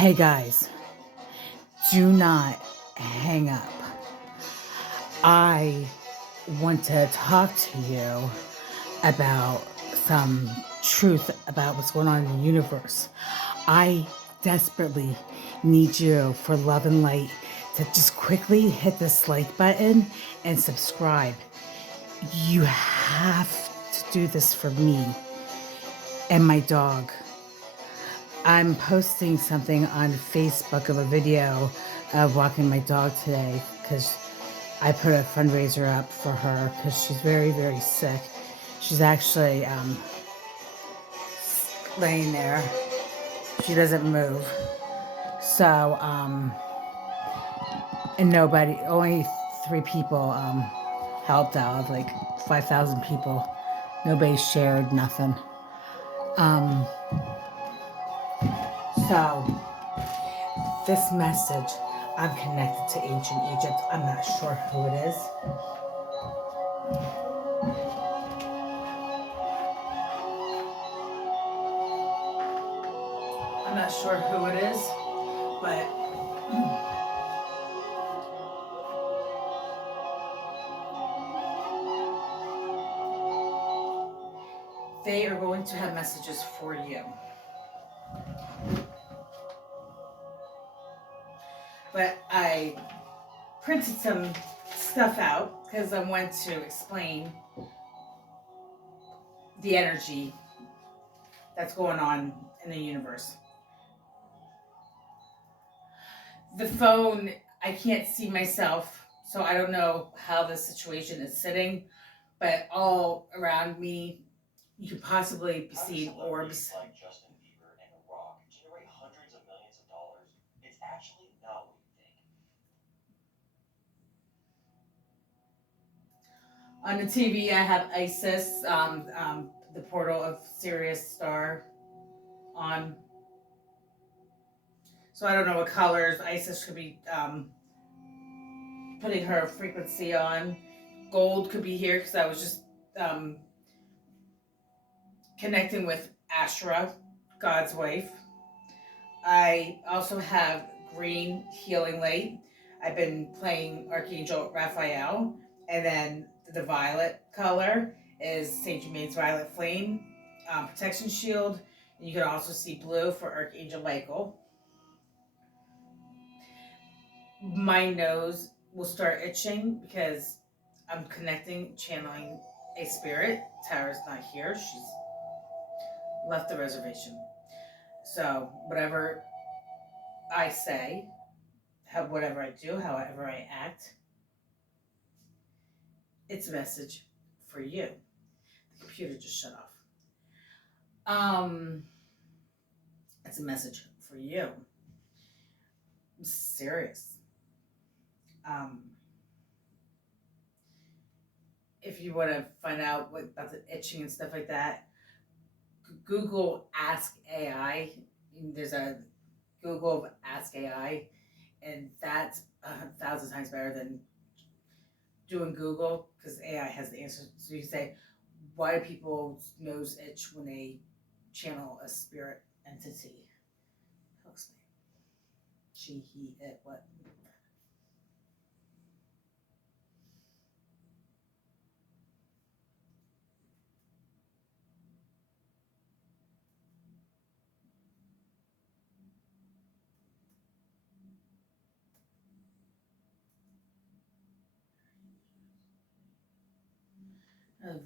Hey guys, do not hang up. I want to talk to you about some truth about what's going on in the universe. I desperately need you for love and light to just quickly hit this like button and subscribe. You have to do this for me and my dog. I'm posting something on Facebook of a video of walking my dog today because I put a fundraiser up for her because she's very, very sick. She's actually laying there. She doesn't move. So, and only 3 people helped out of like 5,000 people. Nobody shared nothing. So, this message, I'm connected to ancient Egypt. I'm not sure who it is. I'm not sure who it is, but they are going to have messages for you. But I printed some stuff out because I want to explain the energy that's going on in the universe. The phone, I can't see myself, so I don't know how the situation is sitting, but all around me, you could possibly be seeing orbs. Like Justin Bieber and The Rock generate hundreds of millions of dollars. It's actually not what you think. On the TV, I have ISIS, the portal of Sirius Star on. So I don't know what colors ISIS could be putting her frequency on. Gold could be here because I was just um, connecting with Ashra, God's wife. I also have green healing light. I've been playing Archangel Raphael, and then the violet color is Saint Germain's Violet Flame protection shield. And you can also see blue for Archangel Michael. My nose will start itching because I'm channeling a spirit. Tara's not here. She's left the reservation. So whatever I say, whatever I do, however I act, it's a message for you. The computer just shut off. It's a message for you. I'm serious. Um, if you want to find out about the itching and stuff like that, Google Ask AI. There's a Google Ask AI, and that's 1,000 times better than doing Google because AI has the answer. So you say, why do people's nose itch when they channel a spirit entity? Helps me. She, he, it, what?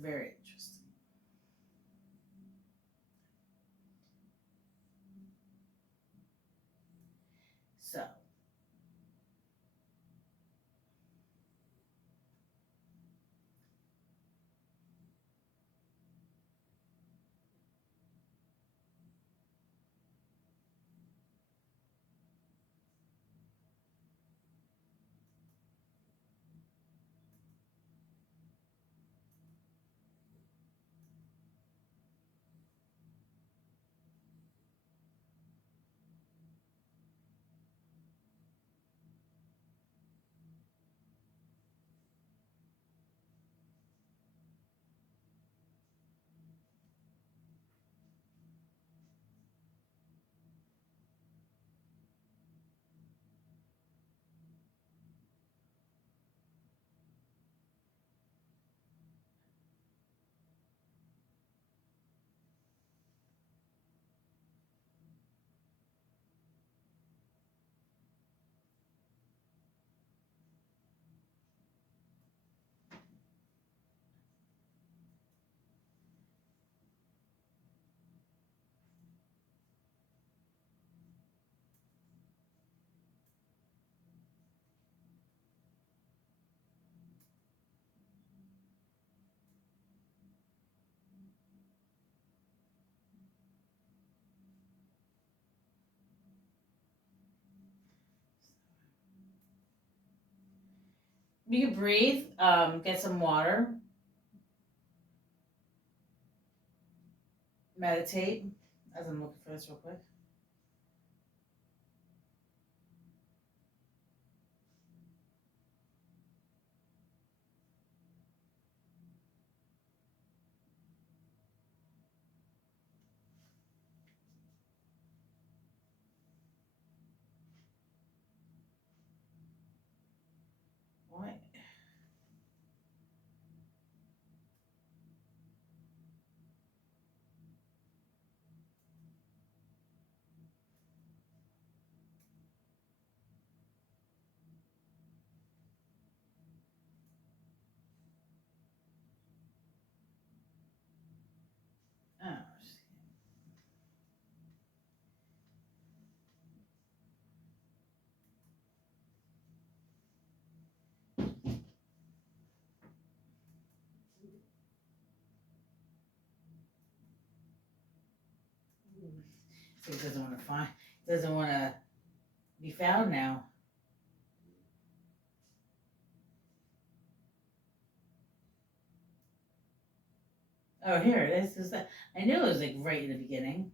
Very interesting. So, You can breathe, get some water, meditate. As I'm looking for this real quick. What? Oh, so he doesn't want to find. Doesn't want to be found now. Oh, here it is. Is that? I knew it was like right in the beginning.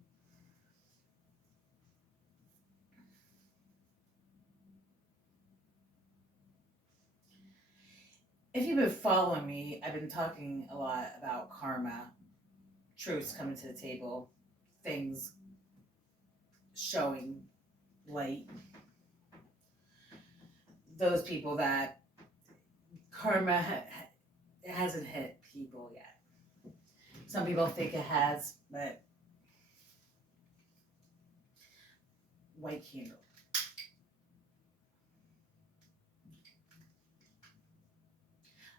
If you've been following me, I've been talking a lot about karma, truths coming to the table, things showing light. Those people that karma it hasn't hit people yet. Some people think it has, but white candle.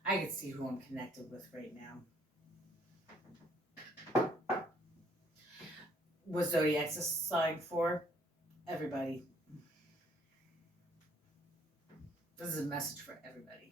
I can see who I'm connected with right now. Was Zodiac's a sign for? Everybody. This is a message for everybody.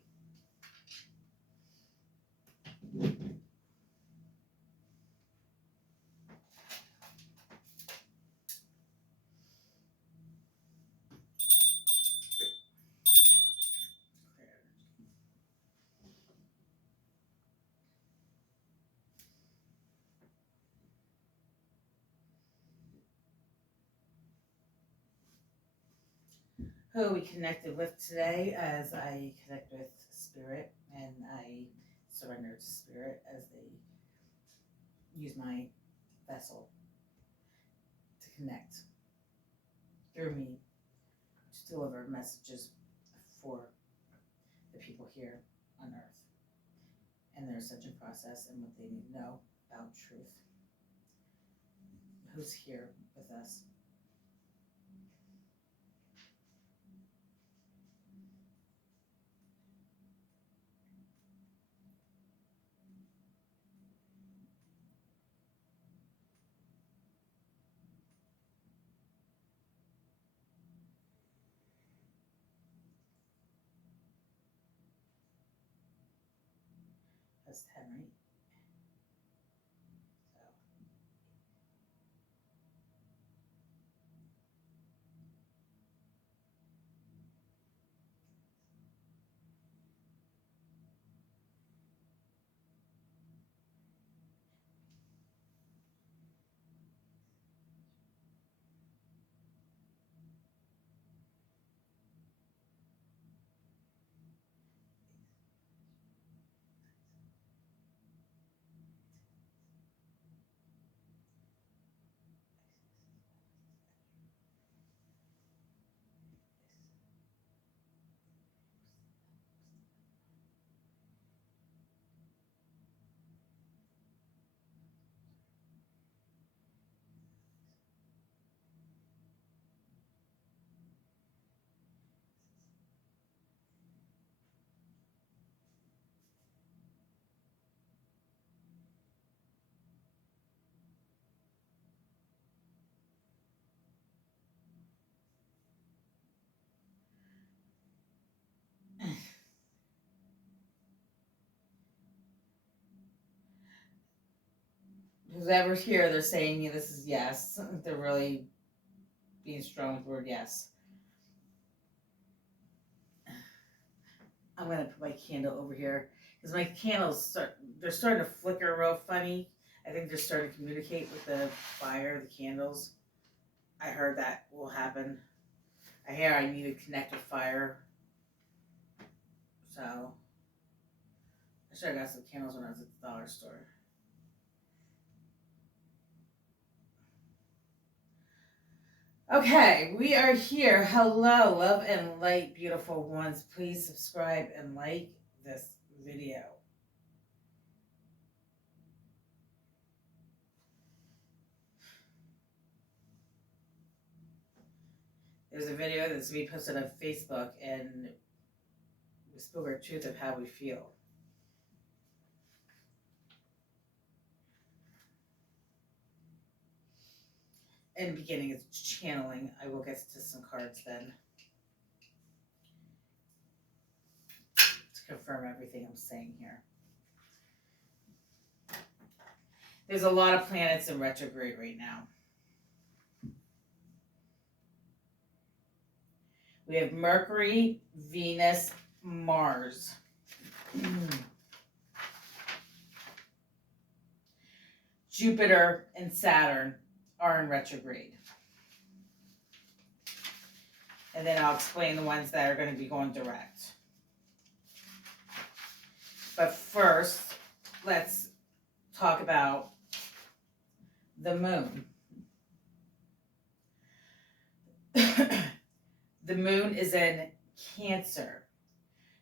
Who are we connected with today as I connect with Spirit and I surrender to Spirit as they use my vessel to connect through me to deliver messages for the people here on earth and their ascension process and what they need to know about truth. Who's here with us? That's 10, right? So whoever's here, they're saying yeah, this is yes. They're really being strong with the word yes. I'm gonna put my candle over here because my candles they're starting to flicker real funny. I think they're starting to communicate with the fire, the candles. I heard that will happen. I hear I need to connect with fire. So I should have got some candles when I was at the dollar store. Okay, we are here. Hello, love and light, beautiful ones. Please subscribe and like this video. There's a video that's being posted on Facebook, and we spoke our truth of how we feel. In the beginning, it's channeling. I will get to some cards then to confirm everything I'm saying here. There's a lot of planets in retrograde right now. We have Mercury, Venus, Mars. Jupiter and Saturn are in retrograde. And then I'll explain the ones that are going to be going direct. But first, let's talk about the moon. The moon is in Cancer.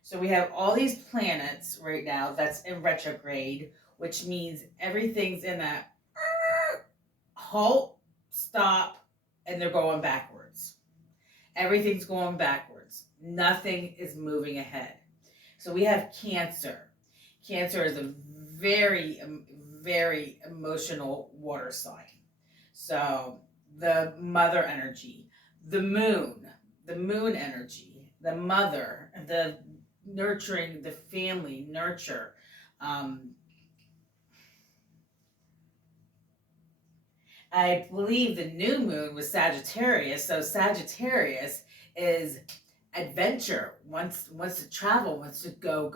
So we have all these planets right now that's in retrograde, which means everything's in a halt, stop, and they're going backwards. Everything's going backwards. Nothing is moving ahead. So we have Cancer. Cancer is a very, very emotional water sign. So the mother energy, the moon energy, the mother, the nurturing, the family, nurture. I believe the new moon was Sagittarius, so Sagittarius is adventure, wants to travel, wants to go.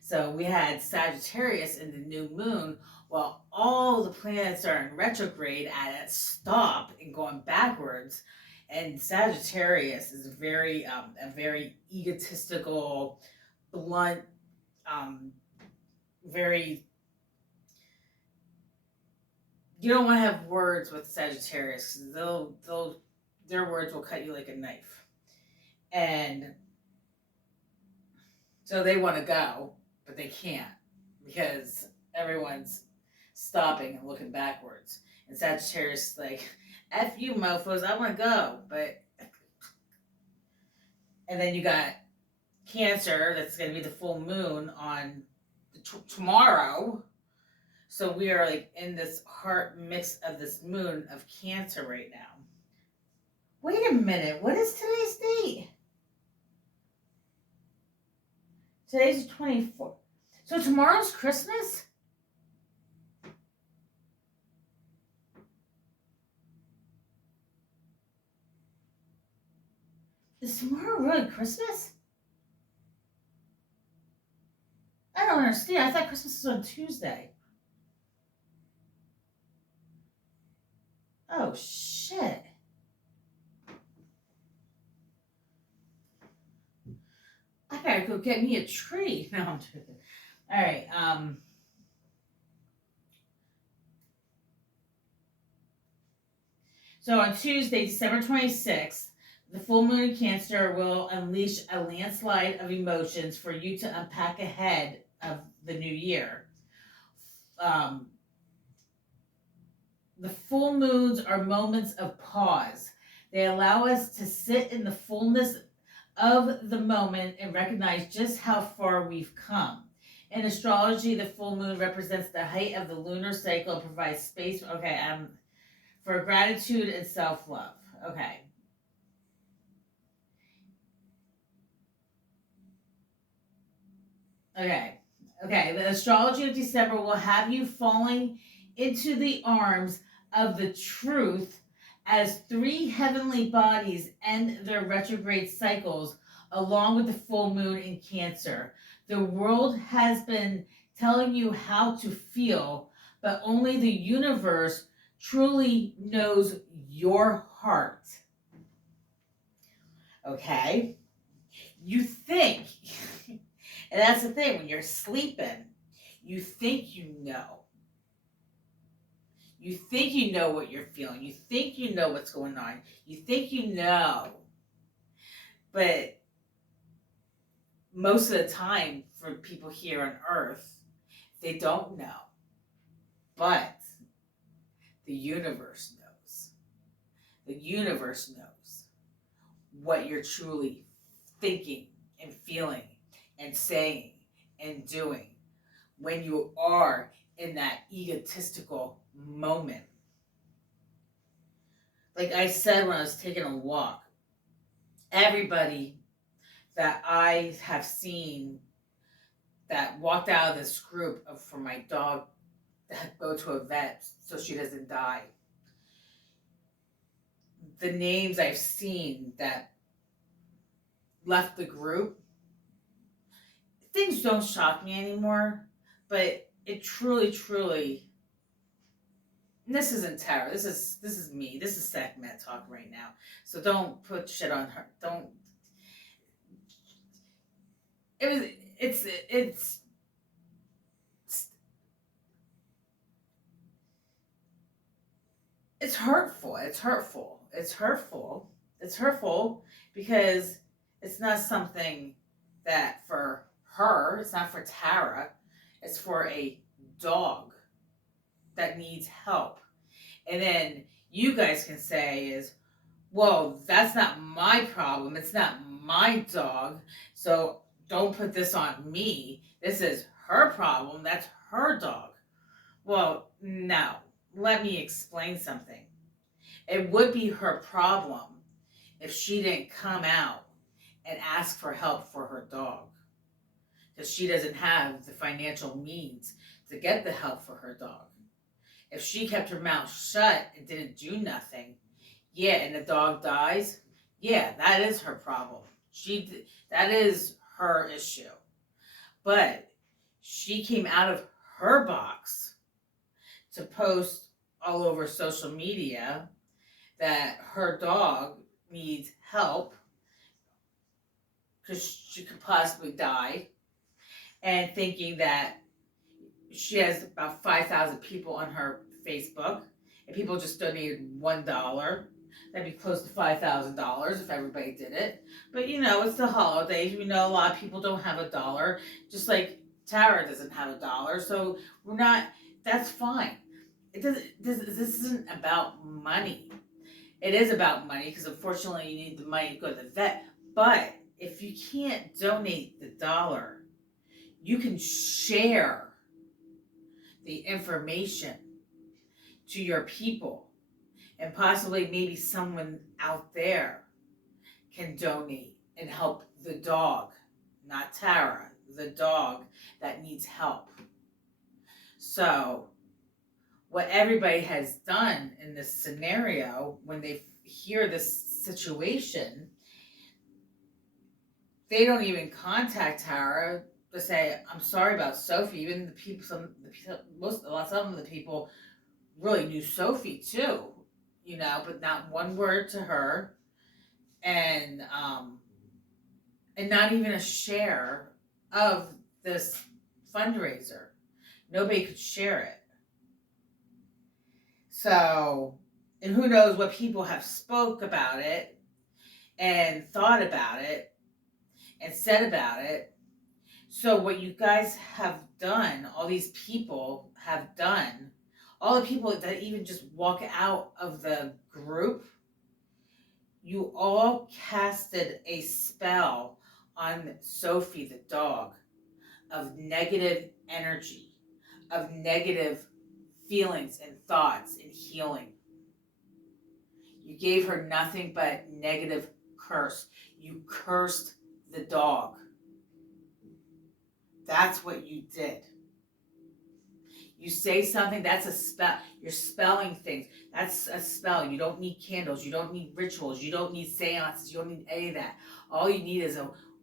So we had Sagittarius in the new moon, while all the planets are in retrograde at a stop and going backwards. And Sagittarius is a very egotistical, blunt, very. You don't want to have words with Sagittarius because their words will cut you like a knife, and so they want to go, but they can't because everyone's stopping and looking backwards. And Sagittarius is like, "F you, mofos! I want to go," but and then you got Cancer. That's going to be the full moon on tomorrow. So we are like in this heart mix of this moon of Cancer right now. Wait a minute, what is today's date? Today's the 24th. So tomorrow's Christmas? Is tomorrow really Christmas? I don't understand. I thought Christmas was on Tuesday. Oh, shit. I gotta go get me a tree. No, I'm joking. All right. So on Tuesday, December 26th, the full moon in Cancer will unleash a landslide of emotions for you to unpack ahead of the new year. The full moons are moments of pause. They allow us to sit in the fullness of the moment and recognize just how far we've come. In astrology, the full moon represents the height of the lunar cycle and provides space. For gratitude and self-love. Okay. The astrology of December will have you falling into the arms of the truth as three heavenly bodies end their retrograde cycles along with the full moon in Cancer. The world has been telling you how to feel, but only the universe truly knows your heart. Okay? You think, and that's the thing, when you're sleeping, you think you know. You think you know what you're feeling. You think you know what's going on. You think you know. But most of the time, for people here on Earth, they don't know. But the universe knows. The universe knows what you're truly thinking and feeling and saying and doing when you are in that egotistical moment. Like I said when I was taking a walk, everybody that I have seen that walked out of this group for my dog to go to a vet so she doesn't die. The names I've seen that left the group, things don't shock me anymore, but it truly, truly, this isn't Tara. This is me. This is Sekhmet talking right now. So don't put shit on her. Don't. It was. It's it's hurtful. It's hurtful. It's hurtful. It's hurtful because it's not something that for her, it's not for Tara, it's for a dog that needs help. And then you guys can say is, well, that's not my problem. It's not my dog. So don't put this on me. This is her problem. That's her dog. Well, no. Let me explain something. It would be her problem if she didn't come out and ask for help for her dog because she doesn't have the financial means to get the help for her dog. If she kept her mouth shut and didn't do nothing, yeah, and the dog dies, yeah, that is her problem. That is her issue. But she came out of her box to post all over social media that her dog needs help because she could possibly die, and thinking that she has about 5,000 people on her Facebook, and people just donated $1. That'd be close to $5,000 if everybody did it. But it's the holidays. We know a lot of people don't have $1, just like Tara doesn't have $1. So we're not. That's fine. It doesn't. This isn't about money. It is about money because unfortunately you need the money to go to the vet. But if you can't donate the dollar, you can share the information to your people, and possibly maybe someone out there can donate and help the dog, not Tara, the dog that needs help. So what everybody has done in this scenario, when they hear this situation, they don't even contact Tara to say, "I'm sorry about Sophie." Even the people, some of the people really knew Sophie too, but not one word to her, and not even a share of this fundraiser. Nobody could share it. So, and who knows what people have spoke about it and thought about it and said about it. So what you guys have done, all these people have done, all the people that even just walk out of the group, you all casted a spell on Sophie the dog of negative energy, of negative feelings and thoughts and healing. You gave her nothing but negative curse. You cursed the dog. That's what you did. You say something, that's a spell. You're spelling things. That's a spell. You don't need candles. You don't need rituals. You don't need seances. You don't need any of that. All you need is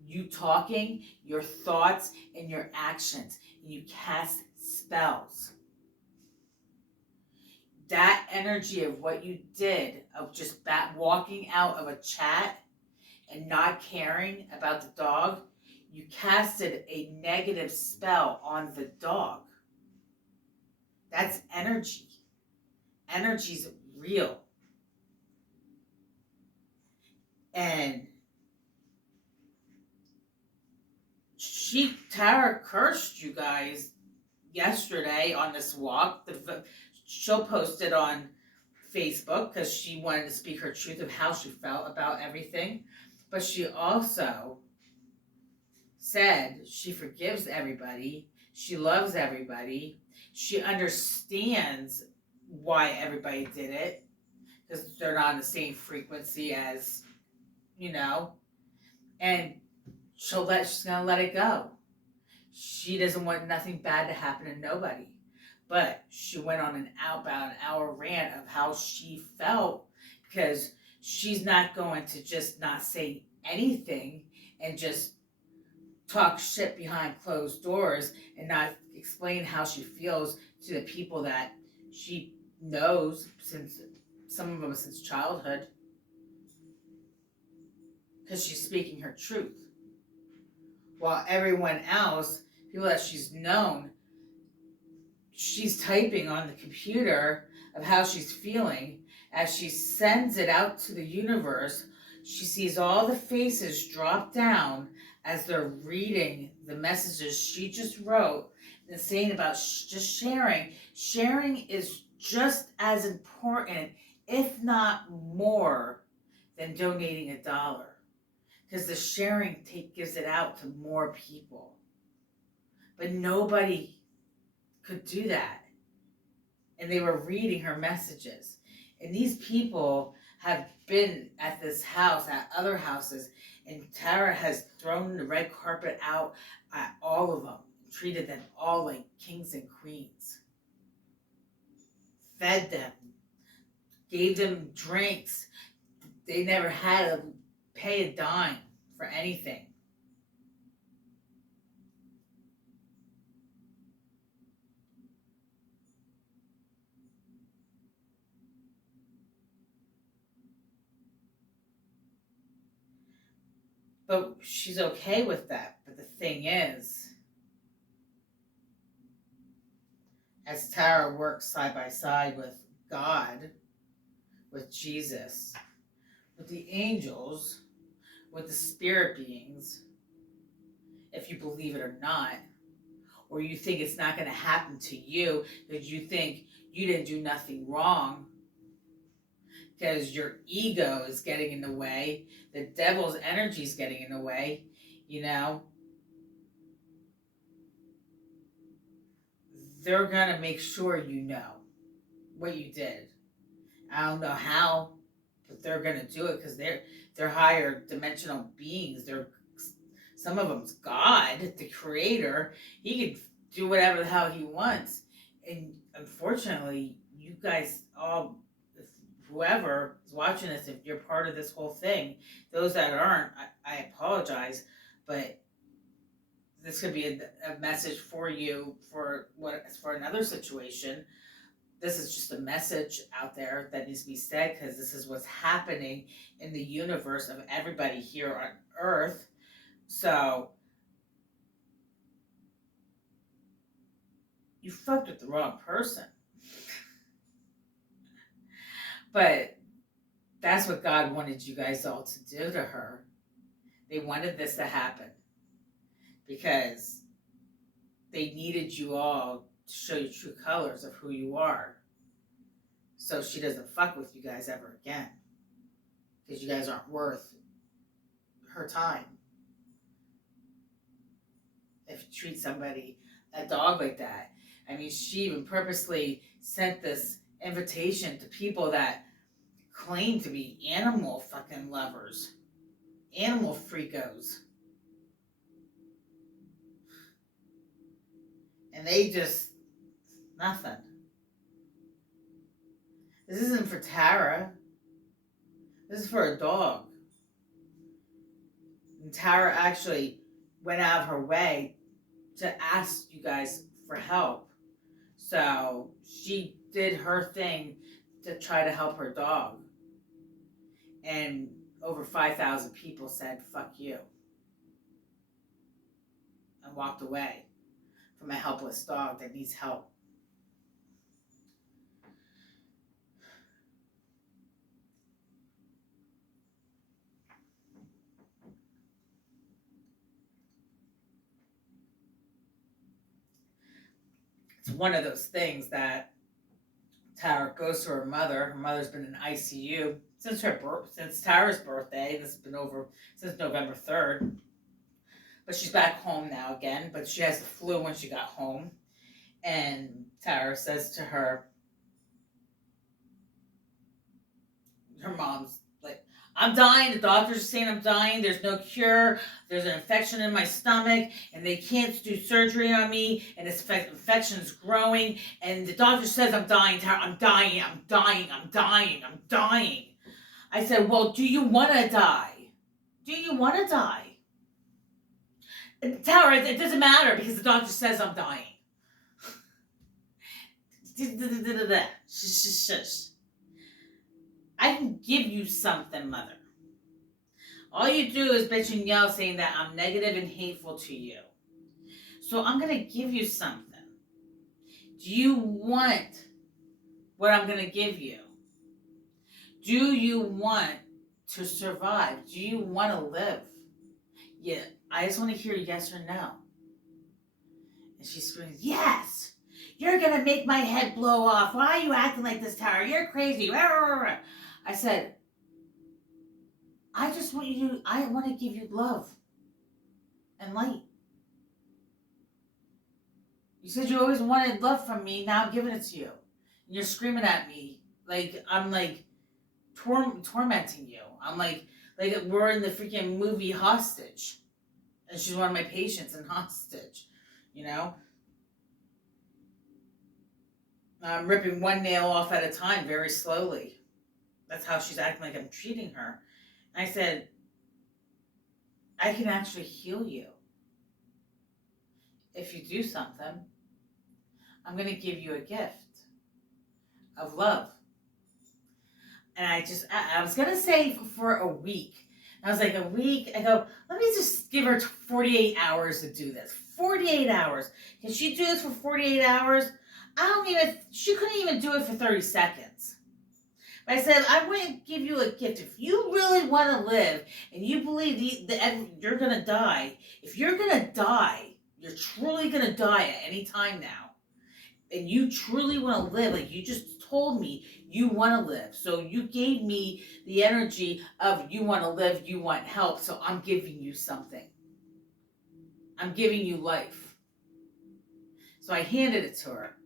you talking, your thoughts, and your actions. And you cast spells. That energy of what you did, of just walking out of a chat and not caring about the dog, you casted a negative spell on the dog. That's energy. Energy's real. And Tara cursed you guys yesterday on this walk. She'll post it on Facebook because she wanted to speak her truth of how she felt about everything. But she also said she forgives everybody. She loves everybody. She understands why everybody did it because they're not on the same frequency as, you know, and she's gonna let it go. She doesn't want nothing bad to happen to nobody. But she went on about an hour rant of how she felt because she's not going to just not say anything and just talk shit behind closed doors and not explain how she feels to the people that she knows, since some of them since childhood, because she's speaking her truth. While everyone else, people that she's known, she's typing on the computer of how she's feeling. As she sends it out to the universe, she sees all the faces drop down as they're reading the messages she just wrote and saying about just sharing. Sharing is just as important, if not more, than donating $1. Because the sharing gives it out to more people. But nobody could do that. And they were reading her messages. And these people have been at this house, at other houses, and Tara has thrown the red carpet out at all of them, treated them all like kings and queens, fed them, gave them drinks. They never had to pay a dime for anything. But she's okay with that. But the thing is, as Tara works side by side with God, with Jesus, with the angels, with the spirit beings, if you believe it or not, or you think it's not going to happen to you because you think you didn't do nothing wrong, because your ego is getting in the way, the devil's energy is getting in the way, you know, they're going to make sure you know what you did. I don't know how, but they're going to do it because they're higher dimensional beings. Some of them's God, the creator. He can do whatever the hell he wants. And unfortunately, you guys all, whoever is watching this, if you're part of this whole thing, those that aren't, I apologize, but this could be a message for you for another situation. This is just a message out there that needs to be said because this is what's happening in the universe of everybody here on Earth. So you fucked with the wrong person. But that's what God wanted you guys all to do to her. They wanted this to happen because they needed you all to show your true colors of who you are, so she doesn't fuck with you guys ever again, because you guys aren't worth her time. If you treat somebody, a dog, like that. I mean, she even purposely sent this invitation to people that claim to be animal fucking lovers, animal freakos. And they just Nothing. This isn't for Tara. This is for a dog. And Tara actually went out of her way to ask you guys for help. So she did her thing to try to help her dog. And over 5,000 people said, fuck you. And walked away from a helpless dog that needs help. It's one of those things that Tara goes to her mother. Her mother's been in ICU since Tara's birthday. This has been over since November 3rd. But she's back home now again. But she has the flu when she got home. And Tara says to her mom's like, I'm dying. The doctors are saying I'm dying. There's no cure. There's an infection in my stomach, and they can't do surgery on me, and this infection is growing, and the doctor says I'm dying, Tara. I'm dying. I'm dying. I'm dying. I'm dying. I said, well, do you want to die? Do you want to die? Tara, it doesn't matter because the doctor says I'm dying. Shush. I can give you something, mother. All you do is bitch and yell saying that I'm negative and hateful to you. So I'm going to give you something. Do you want what I'm going to give you? Do you want to survive? Do you want to live? Yeah, I just want to hear yes or no. And she screams, yes! You're going to make my head blow off. Why are you acting like this, Tara? You're crazy. I said, I want to give you love and light. You said you always wanted love from me. Now I'm giving it to you. And you're screaming at me like I'm like tormenting you. I'm like we're in the freaking movie Hostage. And she's one of my patients in Hostage. You know? I'm ripping one nail off at a time very slowly. That's how she's acting like I'm treating her. And I said, I can actually heal you. If you do something, I'm going to give you a gift of love. And I was going to say for a week. I was like, a week? I go, let me just give her 48 hours to do this. 48 hours. Can she do this for 48 hours? She couldn't even do it for 30 seconds. But I said, I'm going to give you a gift. If you really want to live and you believe you're going to die, if you're going to die, you're truly going to die at any time now. And you truly want to live, like you just told me you want to live. So you gave me the energy of you want to live, you want help. So I'm giving you something. I'm giving you life. So I handed it to her.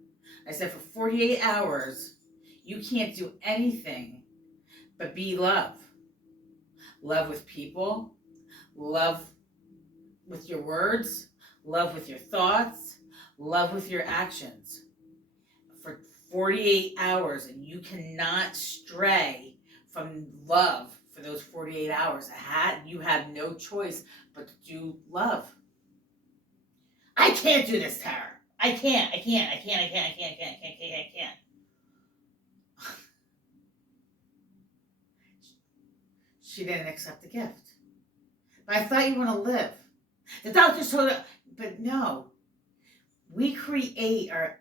I said, for 48 hours, you can't do anything but be love. Love with people, love with your words, love with your thoughts, love with your actions. For 48 hours, and you cannot stray from love for those 48 hours. You have no choice but to do love. I can't do this, Tara. I can't. She didn't accept the gift. But I thought you want to live. The doctor told her, but no. We create our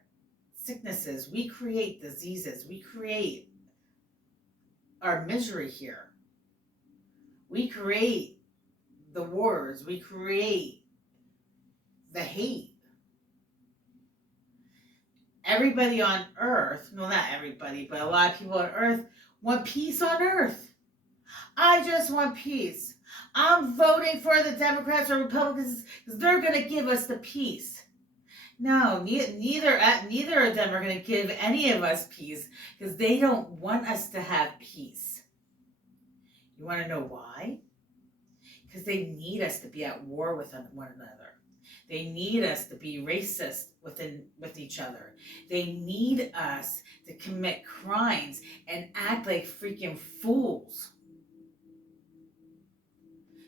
sicknesses. We create diseases. We create our misery here. We create the wars. We create the hate. Everybody on earth, no, not everybody, but a lot of people on earth want peace on earth. I just want peace. I'm voting for the Democrats or Republicans because they're going to give us the peace. No, neither of them are going to give any of us peace because they don't want us to have peace. You want to know why? Because they need us to be at war with one another. They need us to be racist with each other. They need us to commit crimes and act like freaking fools.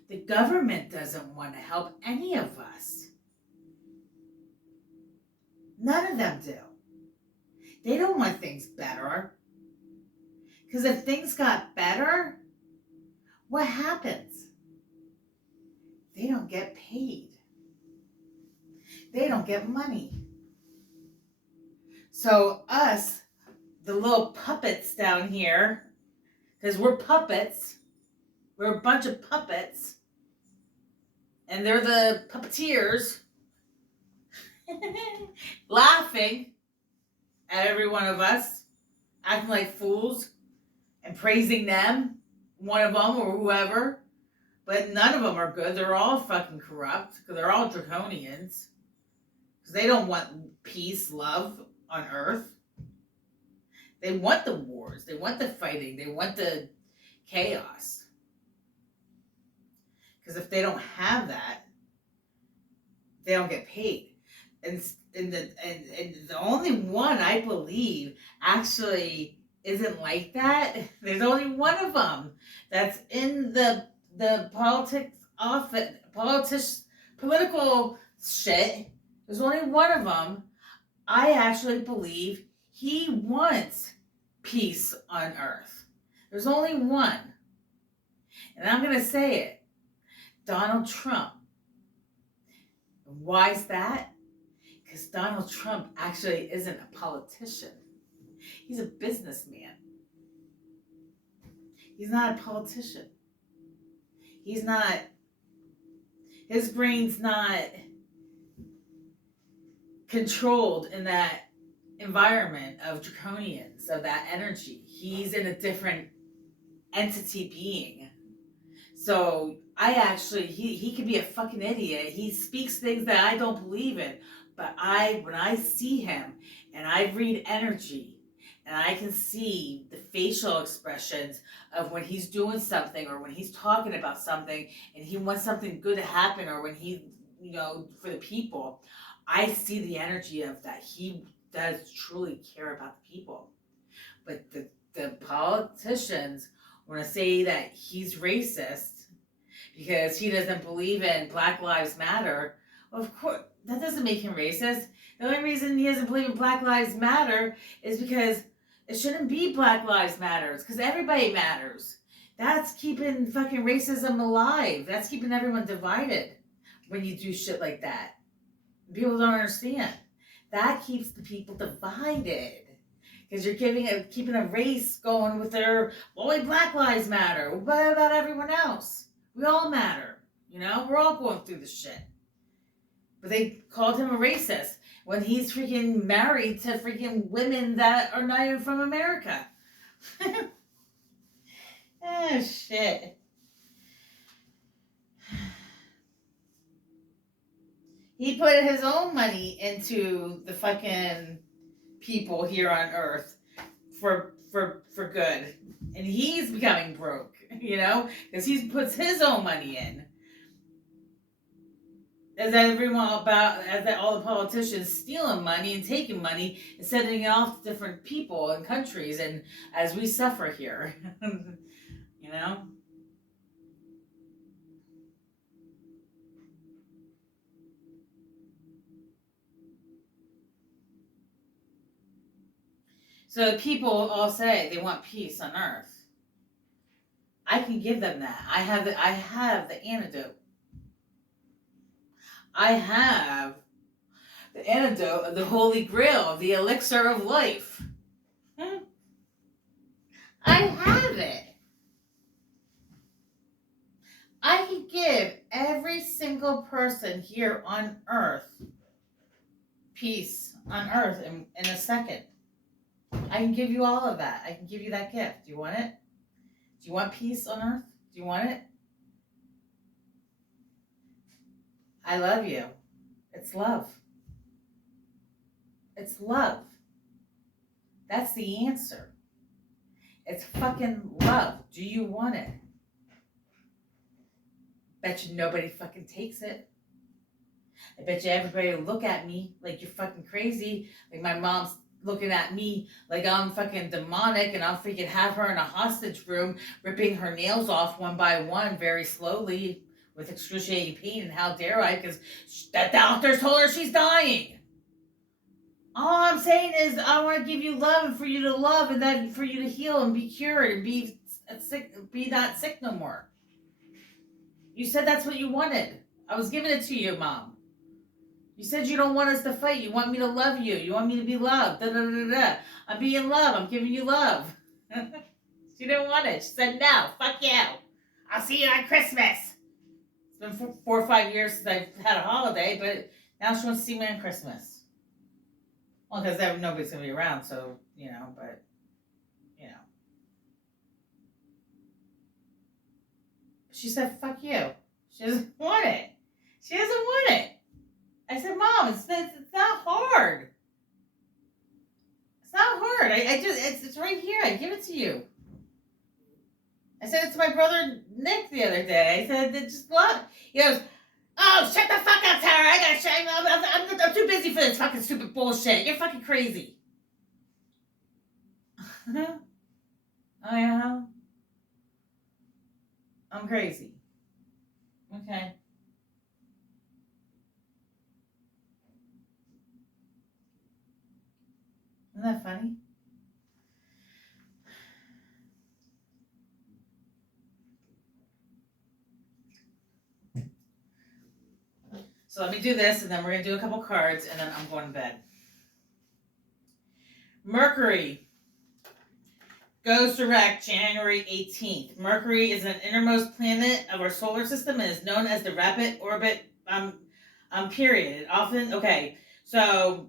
The government doesn't want to help any of us. None of them do. They don't want things better. Because if things got better, what happens? They don't get paid. They don't get money. So us, the little puppets down here, because we're puppets, we're a bunch of puppets, and they're the puppeteers, laughing at every one of us, acting like fools, and praising them, one of them or whoever. But none of them are good. They're all fucking corrupt, because they're all draconians. Because they don't want peace, love on Earth. They want the wars. They want the fighting. They want the chaos. Because if they don't have that, they don't get paid. And the only one I believe actually isn't like that. There's only one of them that's in the political shit. There's only one of them. I actually believe he wants peace on Earth. There's only one. And I'm going to say it. Donald Trump. Why is that? Because Donald Trump actually isn't a politician. He's a businessman. He's not a politician. He's not, his brain's not controlled in that environment of draconians, of that energy. He's in a different entity being. So I actually, he could be a fucking idiot. He speaks things that I don't believe in. But when I see him and I read energy and I can see the facial expressions of when he's doing something or when he's talking about something and he wants something good to happen, or when he, for the people, I see the energy of that. He does truly care about the people. But the politicians want to say that he's racist because he doesn't believe in Black Lives Matter. Well, of course, that doesn't make him racist. The only reason he doesn't believe in Black Lives Matter is because it shouldn't be Black Lives Matter. It's because everybody matters. That's keeping fucking racism alive. That's keeping everyone divided when you do shit like that. People don't understand. That keeps the people divided. Because you're keeping a race going with their, only Black Lives Matter. What about everyone else? We all matter. We're all going through this shit. But they called him a racist when he's freaking married to freaking women that are not even from America. Oh, shit. He put his own money into the fucking people here on Earth for good. And he's becoming broke, because he puts his own money in. As all the politicians stealing money and taking money and sending it off to different people and countries, and as we suffer here, So people all say they want peace on Earth. I can give them that. I have the antidote. I have the antidote of the Holy Grail, the elixir of life. I have it. I can give every single person here on Earth peace on Earth in a second. I can give you all of that. I can give you that gift. Do you want it? Do you want peace on Earth? Do you want it? I love you. It's love. It's love. That's the answer. It's fucking love. Do you want it? Bet you nobody fucking takes it. I bet you everybody will look at me like you're fucking crazy. Like my mom's looking at me like I'm fucking demonic and I'll freaking have her in a hostage room ripping her nails off one by one very slowly with excruciating pain. And how dare I? Because that doctor told her she's dying. All I'm saying is I want to give you love and for you to love and then for you to heal and be cured and be not sick no more. You said that's what you wanted. I was giving it to you, Mom. You said you don't want us to fight. You want me to love you. You want me to be loved. Da, da, da, da. I'm being love. I'm giving you love. She didn't want it. She said, no, fuck you. I'll see you on Christmas. It's been 4 or 5 years since I've had a holiday, but now she wants to see me on Christmas. Well, because nobody's going to be around, so, but, She said, fuck you. She doesn't want it. She doesn't want it. I said, Mom, it's not hard. It's not hard. It's right here. I give it to you. I said it to my brother Nick the other day. I said, just look. He goes, oh, shut the fuck up, Tara. I gotta shut. I'm too busy for this fucking stupid bullshit. You're fucking crazy. Oh, yeah? I'm crazy. Okay. Isn't that funny? So let me do this, and then we're going to do a couple cards, and then I'm going to bed. Mercury goes direct January 18th. Mercury is an innermost planet of our solar system and is known as the rapid orbit period. Often, okay, so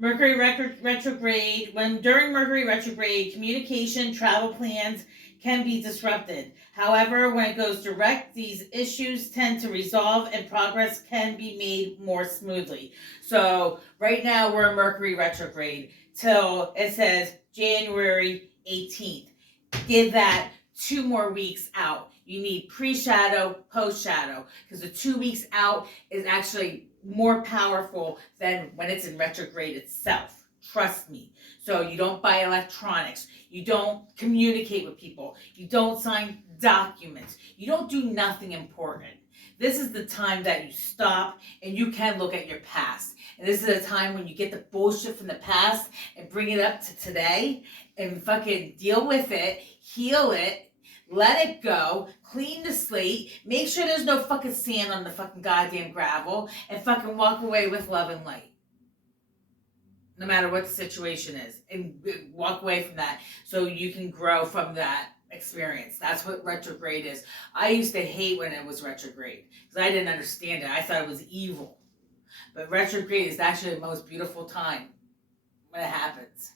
Mercury retrograde, during Mercury retrograde, communication, travel plans can be disrupted. However, when it goes direct, these issues tend to resolve and progress can be made more smoothly. So right now we're in Mercury retrograde till it says January 18th. Give that 2 more weeks out. You need pre-shadow, post-shadow, because the 2 weeks out is actually more powerful than when it's in retrograde itself. Trust me. So you don't buy electronics. You don't communicate with people. You don't sign documents. You don't do nothing important. This is the time that you stop and you can look at your past. And this is a time when you get the bullshit from the past and bring it up to today and fucking deal with it, heal it, let it go, clean the slate, make sure there's no fucking sand on the fucking goddamn gravel, and fucking walk away with love and light. No matter what the situation is. And walk away from that so you can grow from that experience. That's what retrograde is. I used to hate when it was retrograde because I didn't understand it. I thought it was evil. But retrograde is actually the most beautiful time when it happens.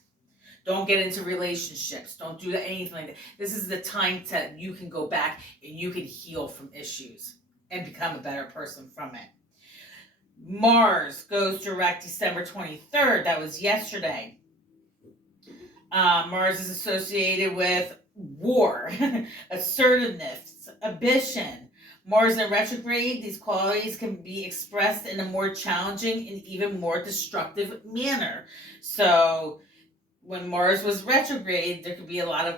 Don't get into relationships. Don't do anything like that. This is the time you can go back and you can heal from issues and become a better person from it. Mars goes direct December 23rd. That was yesterday. Mars is associated with war, assertiveness, ambition. Mars in retrograde, these qualities can be expressed in a more challenging and even more destructive manner. So when Mars was retrograde, there could be a lot of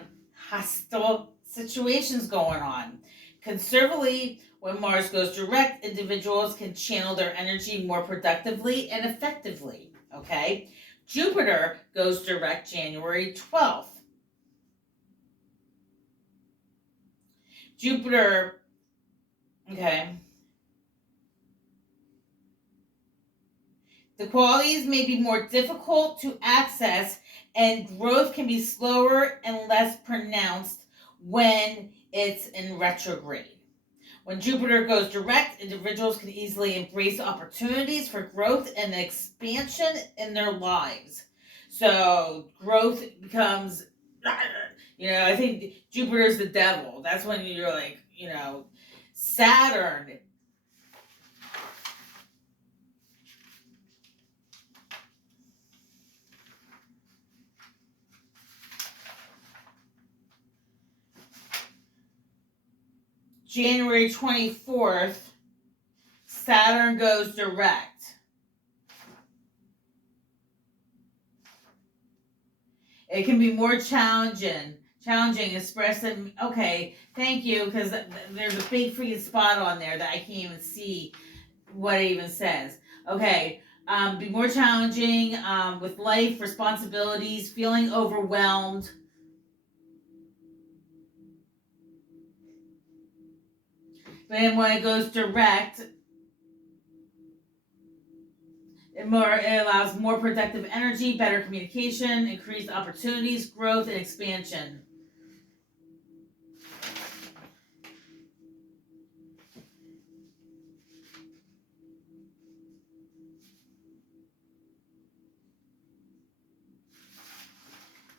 hostile situations going on. Conservatively, when Mars goes direct, individuals can channel their energy more productively and effectively. Okay? Jupiter goes direct January 12th. Jupiter, okay. The qualities may be more difficult to access and growth can be slower and less pronounced when it's in retrograde. When Jupiter goes direct, individuals can easily embrace opportunities for growth and expansion in their lives. So growth becomes, I think Jupiter's the devil. That's when you're like, Saturn. January 24th, Saturn goes direct. It can be more challenging. Expressing. Okay, thank you, because there's a big freaking spot on there that I can't even see what it even says. Okay, be more challenging with life, responsibilities, feeling overwhelmed. But then when it goes direct, it allows more productive energy, better communication, increased opportunities, growth, and expansion.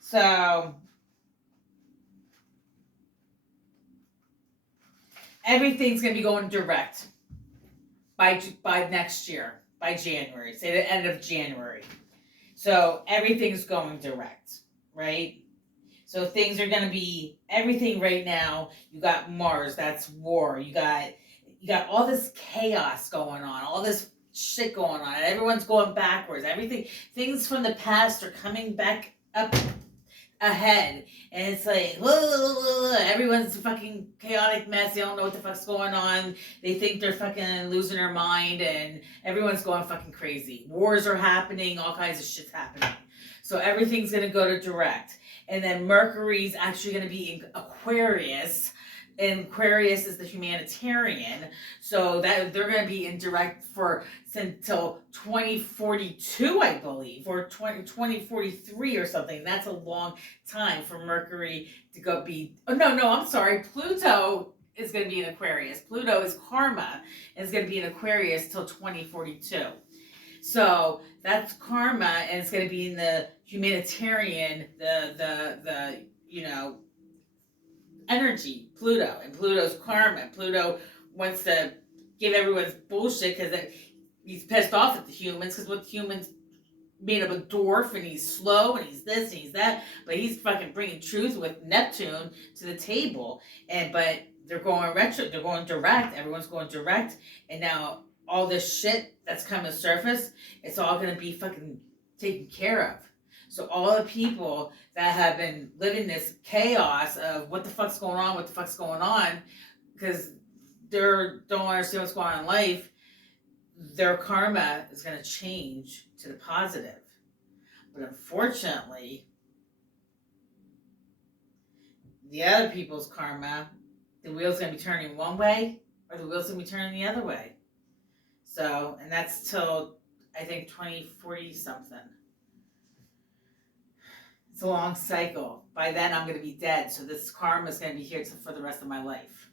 So everything's gonna be going direct by next year, by January, say the end of January. So everything's going direct, right? So things are gonna be everything right now. You got Mars, that's war. You got all this chaos going on, all this shit going on. Everyone's going backwards. Things from the past are coming back up ahead, and it's like everyone's a fucking chaotic mess. They don't know what the fuck's going on. They think they're fucking losing their mind, and everyone's going fucking crazy. Wars are happening, all kinds of shit's happening. So everything's gonna go to direct, and then Mercury's actually gonna be in Aquarius. And Aquarius is the humanitarian, so that they're going to be in direct for until 2042, I believe, or 2043 or something. That's a long time for Mercury to go be. Oh no, I'm sorry. Pluto is going to be in Aquarius. Pluto is karma and is going to be in Aquarius till 2042. So that's karma, and it's going to be in the humanitarian, the energy, Pluto, and Pluto's karma. Pluto wants to give everyone's bullshit because he's pissed off at the humans, because what humans made of a dwarf, and he's slow, and he's this and he's that, but he's fucking bringing truth with Neptune to the table. But they're going they're going direct, everyone's going direct, and now all this shit that's coming to surface, it's all gonna be fucking taken care of. So all the people that have been living this chaos of what the fuck's going on, because they don't understand what's going on in life, their karma is going to change to the positive. But unfortunately, the other people's karma, the wheel's going to be turning one way, or the wheel's going to be turning the other way. So, and that's till, I think, 2040 something. It's a long cycle. By then, I'm going to be dead, so this karma is going to be here for the rest of my life.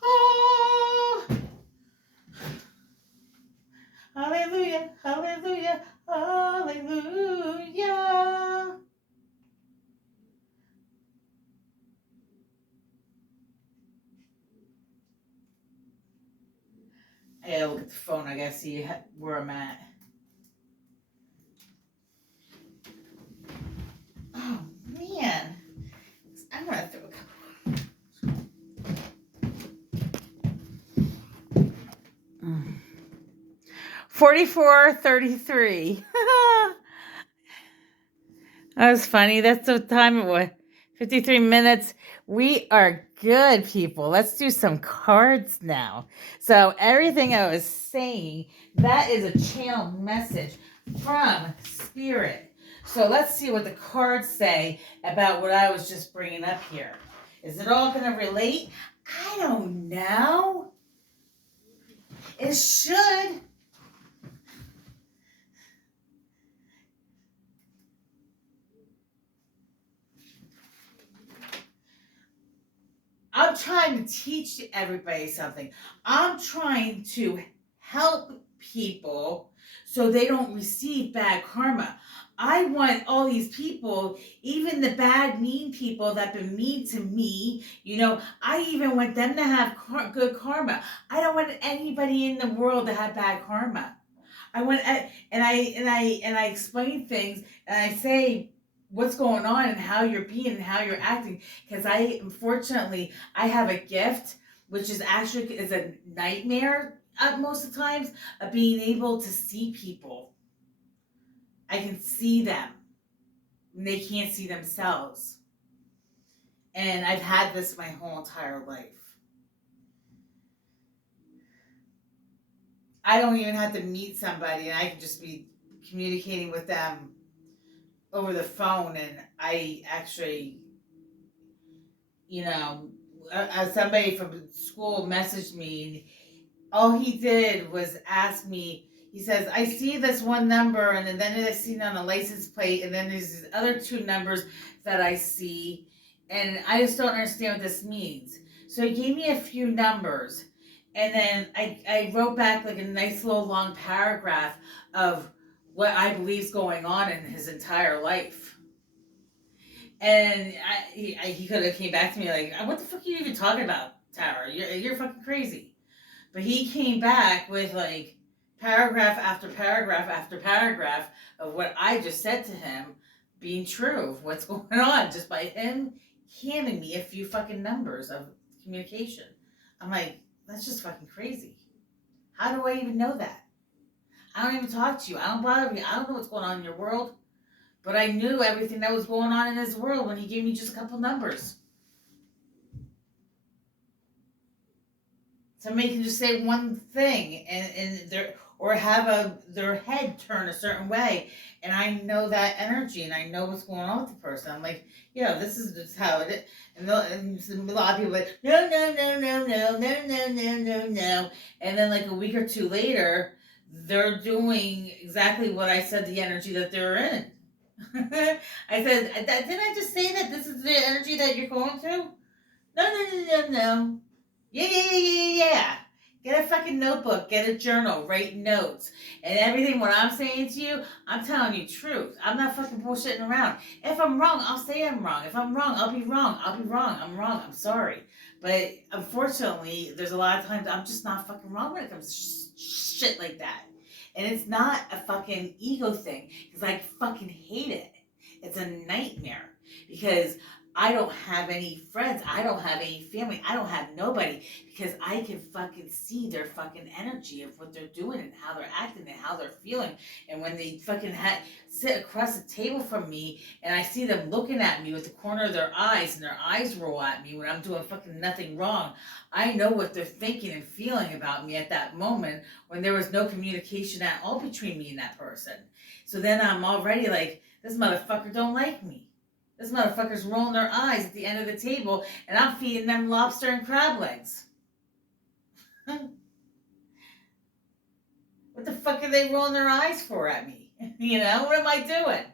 Oh, hallelujah, hallelujah, hallelujah. I gotta look at the phone. I gotta see where I'm at. Oh, man. I'm gonna throw a couple. 44:33. That was funny. That's the time it was. 53 minutes. We are good, people. Let's do some cards now. So everything I was saying, that is a channeled message from Spirit. So let's see what the cards say about what I was just bringing up here. Is it all going to relate? I don't know. It should. I'm trying to teach everybody something. I'm trying to help people so they don't receive bad karma. I want all these people, even the bad, mean people that have been mean to me, I even want them to have good karma. I don't want anybody in the world to have bad karma. I want, and I explain things, and I say, what's going on and how you're being and how you're acting. Because unfortunately, I have a gift, which is actually is a nightmare most of the times, of being able to see people. I can see them, and they can't see themselves. And I've had this my whole entire life. I don't even have to meet somebody, and I can just be communicating with them over the phone, and I actually, you know, somebody from school messaged me. All he did was ask me. He says, "I see this one number, and then I see it on a license plate, and then there's these other two numbers that I see, and I just don't understand what this means." So he gave me a few numbers, and then I wrote back like a nice little long paragraph of what I believe is going on in his entire life. And he could have came back to me like, "What the fuck are you even talking about, Tara? You're fucking crazy." But he came back with like paragraph after paragraph after paragraph of what I just said to him being true of what's going on just by him handing me a few fucking numbers of communication. I'm like, that's just fucking crazy. How do I even know that? I don't even talk to you. I don't bother you. I don't know what's going on in your world. But I knew everything that was going on in his world when he gave me just a couple numbers. Somebody can just say one thing and their or have their head turn a certain way, and I know that energy and I know what's going on with the person. I'm like, yeah, this is just how it is. And a lot of people are like, no, no, no, no, no, no, no, no, no, no, and then like a week or two later, they're doing exactly what I said the energy that they're in. I said, didn't I just say that this is the energy that you're going to? No, no, no, no, no. Yeah, yeah, yeah, yeah, yeah. Get a fucking notebook, get a journal, write notes. And everything what I'm saying to you, I'm telling you truth. I'm not fucking bullshitting around. If I'm wrong, I'll say I'm wrong. If I'm wrong, I'll be wrong. I'll be wrong. I'm wrong. I'm sorry. But unfortunately, there's a lot of times I'm just not fucking wrong when it comes to shit like that. And it's not a fucking ego thing, because I fucking hate it. It's a nightmare because I don't have any friends. I don't have any family. I don't have nobody because I can fucking see their fucking energy of what they're doing and how they're acting and how they're feeling. And when they fucking sit across the table from me and I see them looking at me with the corner of their eyes and their eyes roll at me when I'm doing fucking nothing wrong, I know what they're thinking and feeling about me at that moment when there was no communication at all between me and that person. So then I'm already like, this motherfucker don't like me. This motherfucker's rolling their eyes at the end of the table, and I'm feeding them lobster and crab legs. What the fuck are they rolling their eyes for at me? You know, what am I doing?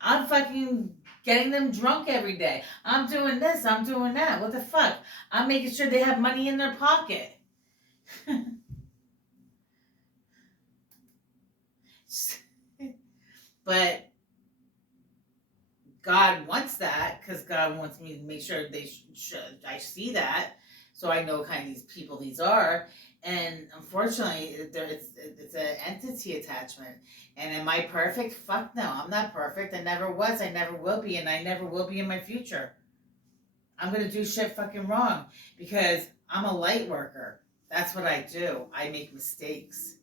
I'm fucking getting them drunk every day. I'm doing this, I'm doing that. What the fuck? I'm making sure they have money in their pocket. But God wants that because God wants me to make sure I see that, so I know what kind of these people these are. And unfortunately, it's an entity attachment. And am I perfect? Fuck no, I'm not perfect. I never was. I never will be, and I never will be in my future. I'm gonna do shit fucking wrong because I'm a light worker. That's what I do. I make mistakes.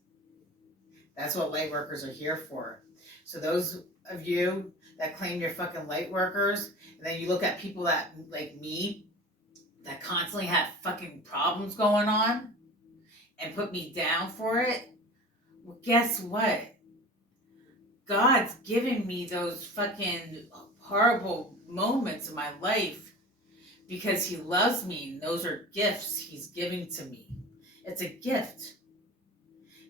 That's what light workers are here for. So those of you that claim you're fucking light workers, and then you look at people that like me that constantly have fucking problems going on and put me down for it. Well, guess what? God's giving me those fucking horrible moments in my life because He loves me, and those are gifts He's giving to me. It's a gift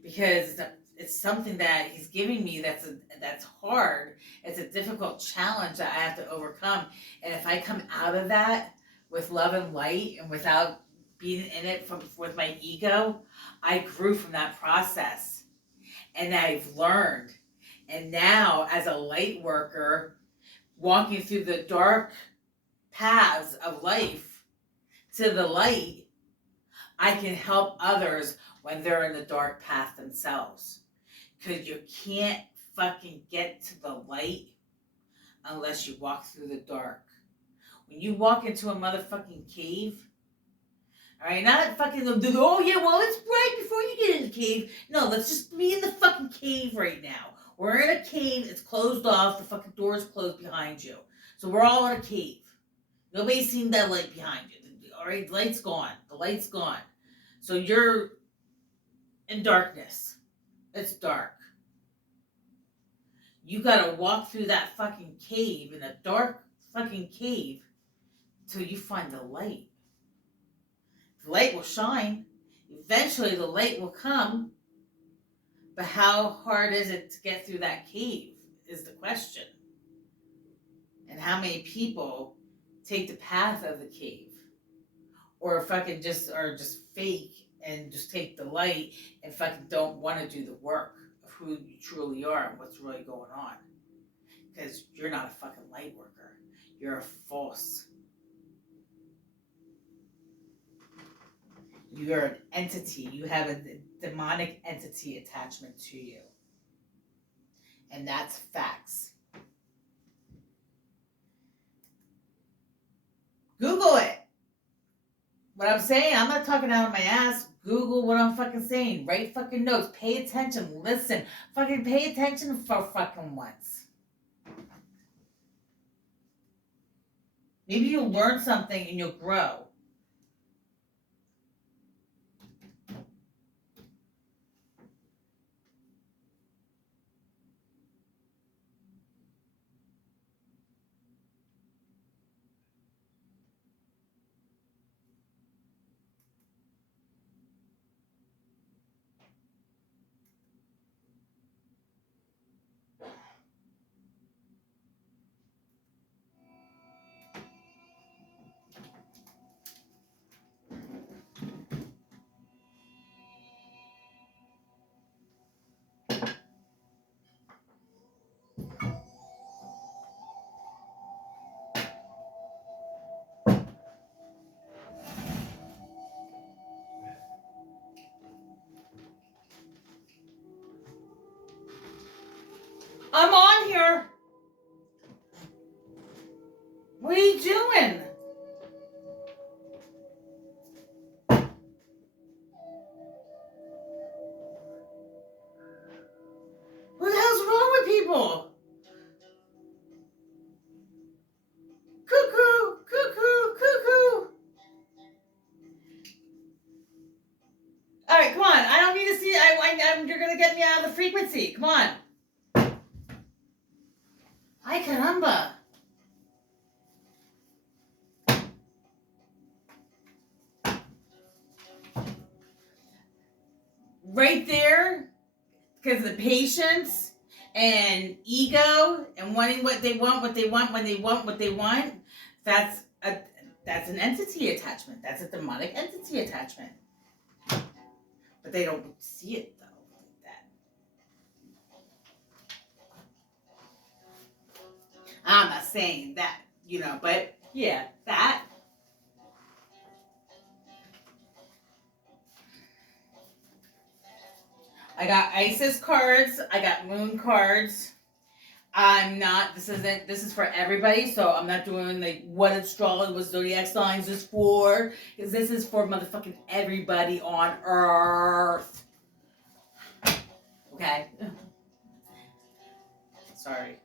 because it's something that He's giving me that's hard. It's a difficult challenge that I have to overcome. And if I come out of that with love and light and without being in it with my ego, I grew from that process and I've learned. And now, as a light worker, walking through the dark paths of life to the light, I can help others when they're in the dark path themselves. Because you can't fucking get to the light unless you walk through the dark. When you walk into a motherfucking cave, all right, not fucking, oh yeah, well, it's right before you get in the cave. No, let's just be in the fucking cave right now. We're in a cave, it's closed off, the fucking door's closed behind you. So we're all in a cave. Nobody's seen that light behind you. All right, the light's gone. The light's gone. So you're in darkness. It's dark. You gotta walk through that fucking cave, in a dark fucking cave, till you find the light. The light will shine. Eventually the light will come. But how hard is it to get through that cave is the question. And how many people take the path of the cave? Or fucking just are just fake and just take the light and fucking don't want to do the work of who you truly are and what's really going on. Because you're not a fucking light worker. You're a false. You're an entity. You have a demonic entity attachment to you. And that's facts. Google it. What I'm saying, I'm not talking out of my ass. Google what I'm fucking saying. Write fucking notes. Pay attention. Listen. Fucking pay attention for fucking once. Maybe you'll learn something and you'll grow. I'm on here. What are you doing? What the hell's wrong with people? Cuckoo, cuckoo, cuckoo. All right, come on. I don't need to see. You're gonna get me out of the frequency. Come on. Ay caramba. Right there, because of the patience and ego and wanting what they want, when they want what they want. That's an entity attachment. That's a demonic entity attachment. But they don't see it though like that. I'm not saying that, but yeah, that. I got Isis cards. I got moon cards. This is for everybody, so I'm not doing like what astrology, what zodiac signs is for, because this is for motherfucking everybody on Earth. Okay? Sorry.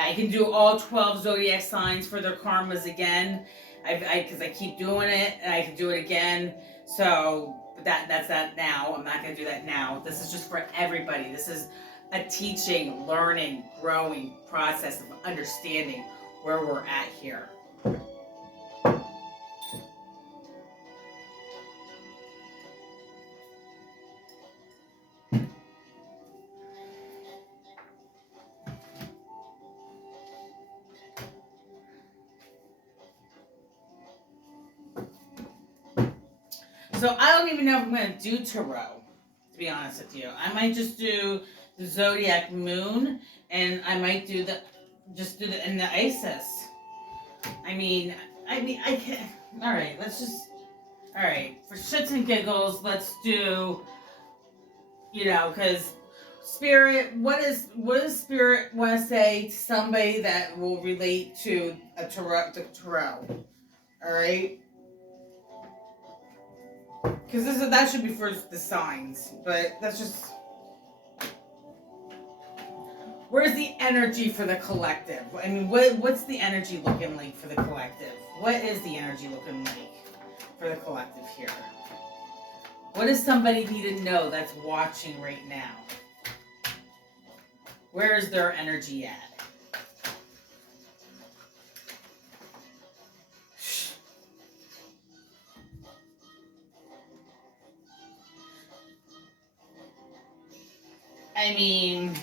I can do all 12 zodiac signs for their karmas again. Because I keep doing it, and I can do it again. So, but that's that now. I'm not going to do that now. This is just for everybody. This is a teaching, learning, growing process of understanding where we're at here. So I don't even know if I'm going to do tarot, to be honest with you. I might just do the zodiac moon, and I might do the Isis. I mean, I can't. All right, let's just. All right, for shits and giggles, let's do. Because spirit. What does spirit want to say to somebody that will relate to a tarot? The tarot. All right, because that should be for the signs, but that's just. Where's the energy for the collective? I mean, what's the energy looking like for the collective? What is the energy looking like for the collective here? What does somebody need to know that's watching right now? Where is their energy at? I mean,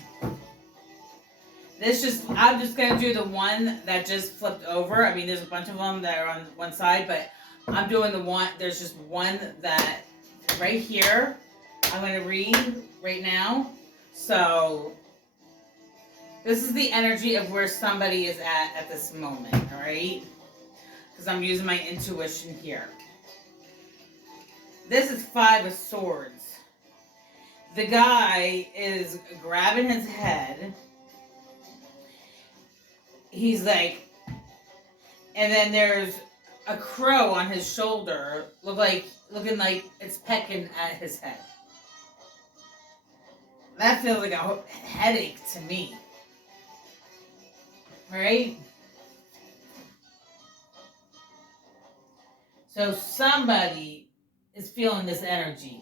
I'm just gonna do the one that just flipped over. I mean, there's a bunch of them that are on one side, but I'm doing the one. There's just one that right here. I'm gonna read right now. So this is the energy of where somebody is at this moment. All right, because I'm using my intuition here. This is 5 of Swords. The guy is grabbing his head. He's like, and then there's a crow on his shoulder, looking like it's pecking at his head. That feels like a headache to me. Right? So somebody is feeling this energy.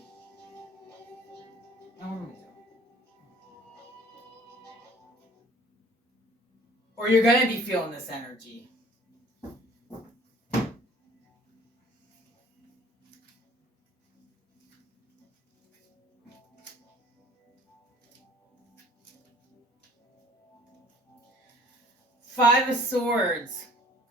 Or you're going to be feeling this energy. Five of Swords,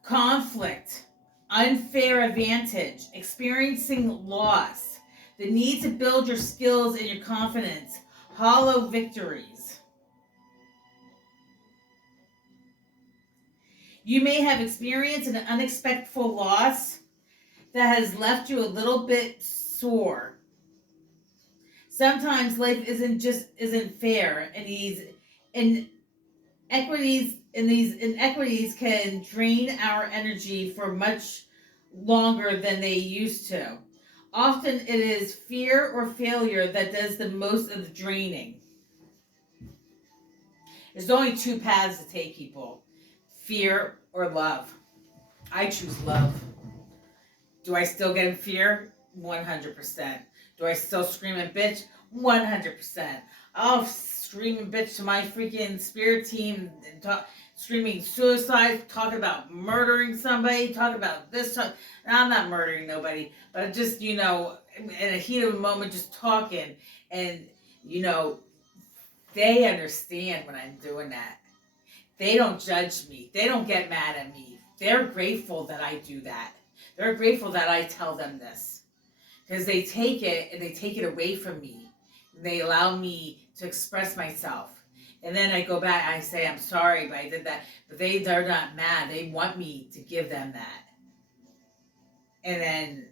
conflict, unfair advantage, experiencing loss, the need to build your skills and your confidence, hollow victories. You may have experienced an unexpected loss that has left you a little bit sore. Sometimes life isn't fair, and these inequities can drain our energy for much longer than they used to. Often it is fear or failure that does the most of the draining. There's only 2 paths to take, people: fear or love. I choose love. Do I still get in fear? 100%. Do I still scream and bitch? 100%. I'll scream and bitch to my freaking spirit team and screaming suicide, talking about murdering somebody, talking about this. I'm not murdering nobody, but just, in a heat of a moment, just talking. And, they understand when I'm doing that. They don't judge me. They don't get mad at me. They're grateful that I do that. They're grateful that I tell them this, because they take it and they take it away from me. They allow me to express myself. And then I go back and I say, I'm sorry, but I did that. But they're not mad. They want me to give them that. And then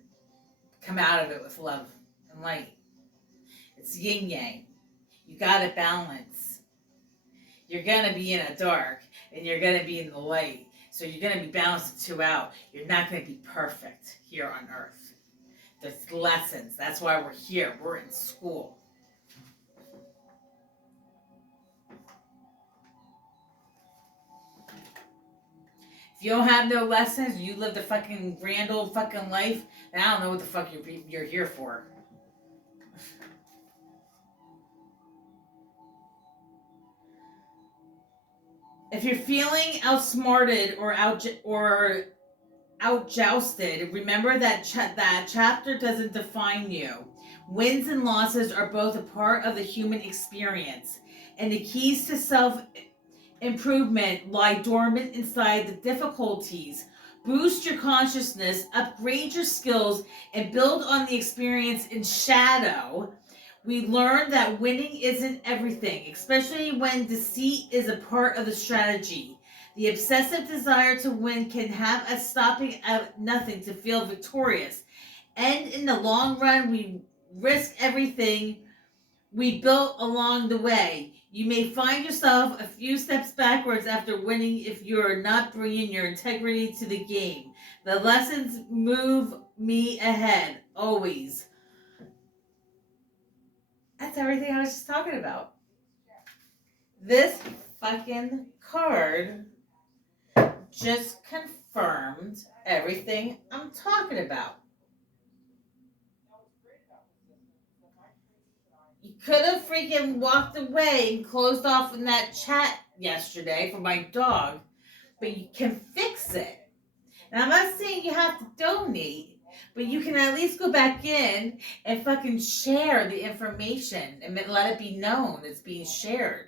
come out of it with love and light. It's yin yang. You got to balance. You're going to be in a dark and you're going to be in the light. So you're going to be balanced the 2 out. You're not going to be perfect here on earth. There's lessons. That's why we're here. We're in school. If you don't have no lessons, you live the fucking grand old fucking life, then I don't know what the fuck you're here for. If you're feeling outsmarted or outjousted, remember that that chapter doesn't define you. Wins and losses are both a part of the human experience, and the keys to self-improvement lie dormant inside the difficulties. Boost your consciousness, upgrade your skills, and build on the experience in shadow. We learn that winning isn't everything, especially when deceit is a part of the strategy. The obsessive desire to win can have us stopping at nothing to feel victorious. And in the long run, we risk everything we built along the way. You may find yourself a few steps backwards after winning if you're not bringing your integrity to the game. The lessons move me ahead, always. That's everything I was just talking about. This fucking card just confirmed everything I'm talking about. You could have freaking walked away and closed off in that chat yesterday for my dog, but you can fix it. And I'm not saying you have to donate, but you can at least go back in and fucking share the information and let it be known it's being shared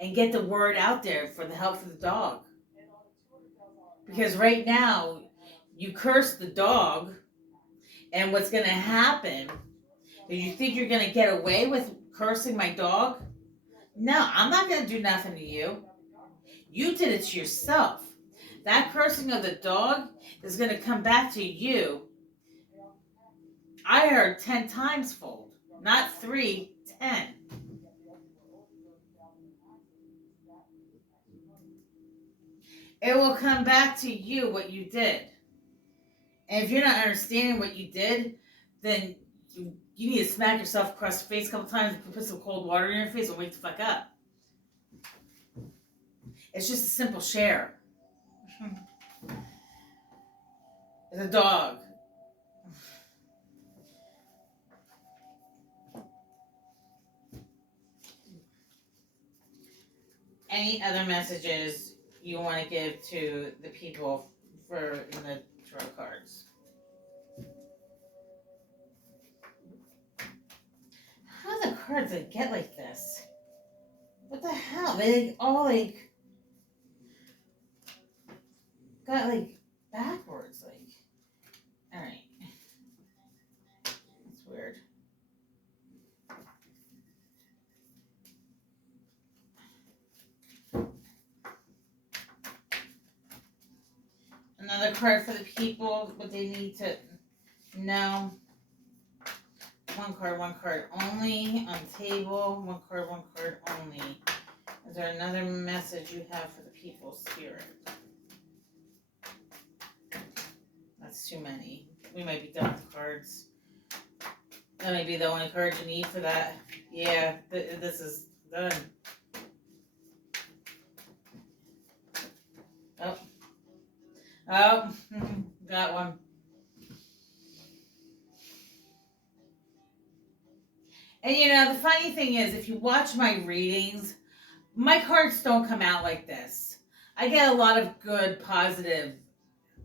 and get the word out there for the help for the dog. Because right now, you curse the dog, and what's going to happen is you think you're going to get away with cursing my dog? No, I'm not going to do nothing to you. You did it to yourself. That cursing of the dog is going to come back to you. I heard 10 times fold, not 3, 10. It will come back to you what you did. And if you're not understanding what you did, then you need to smack yourself across the face a couple times and put some cold water in your face and wake the fuck up. It's just a simple share. It's a dog. Any other messages you want to give to the people for in the tarot cards? How do the cards get like this? What the hell? They all got backwards. All right. That's weird. Another card for the people, what they need to know. One card only on table. One card only. Is there another message you have for the people, Spirit? That's too many. We might be done with cards. That may be the only card you need for that. Yeah, this is done. Oh, got one. And the funny thing is, if you watch my readings, my cards don't come out like this. I get a lot of good, positive,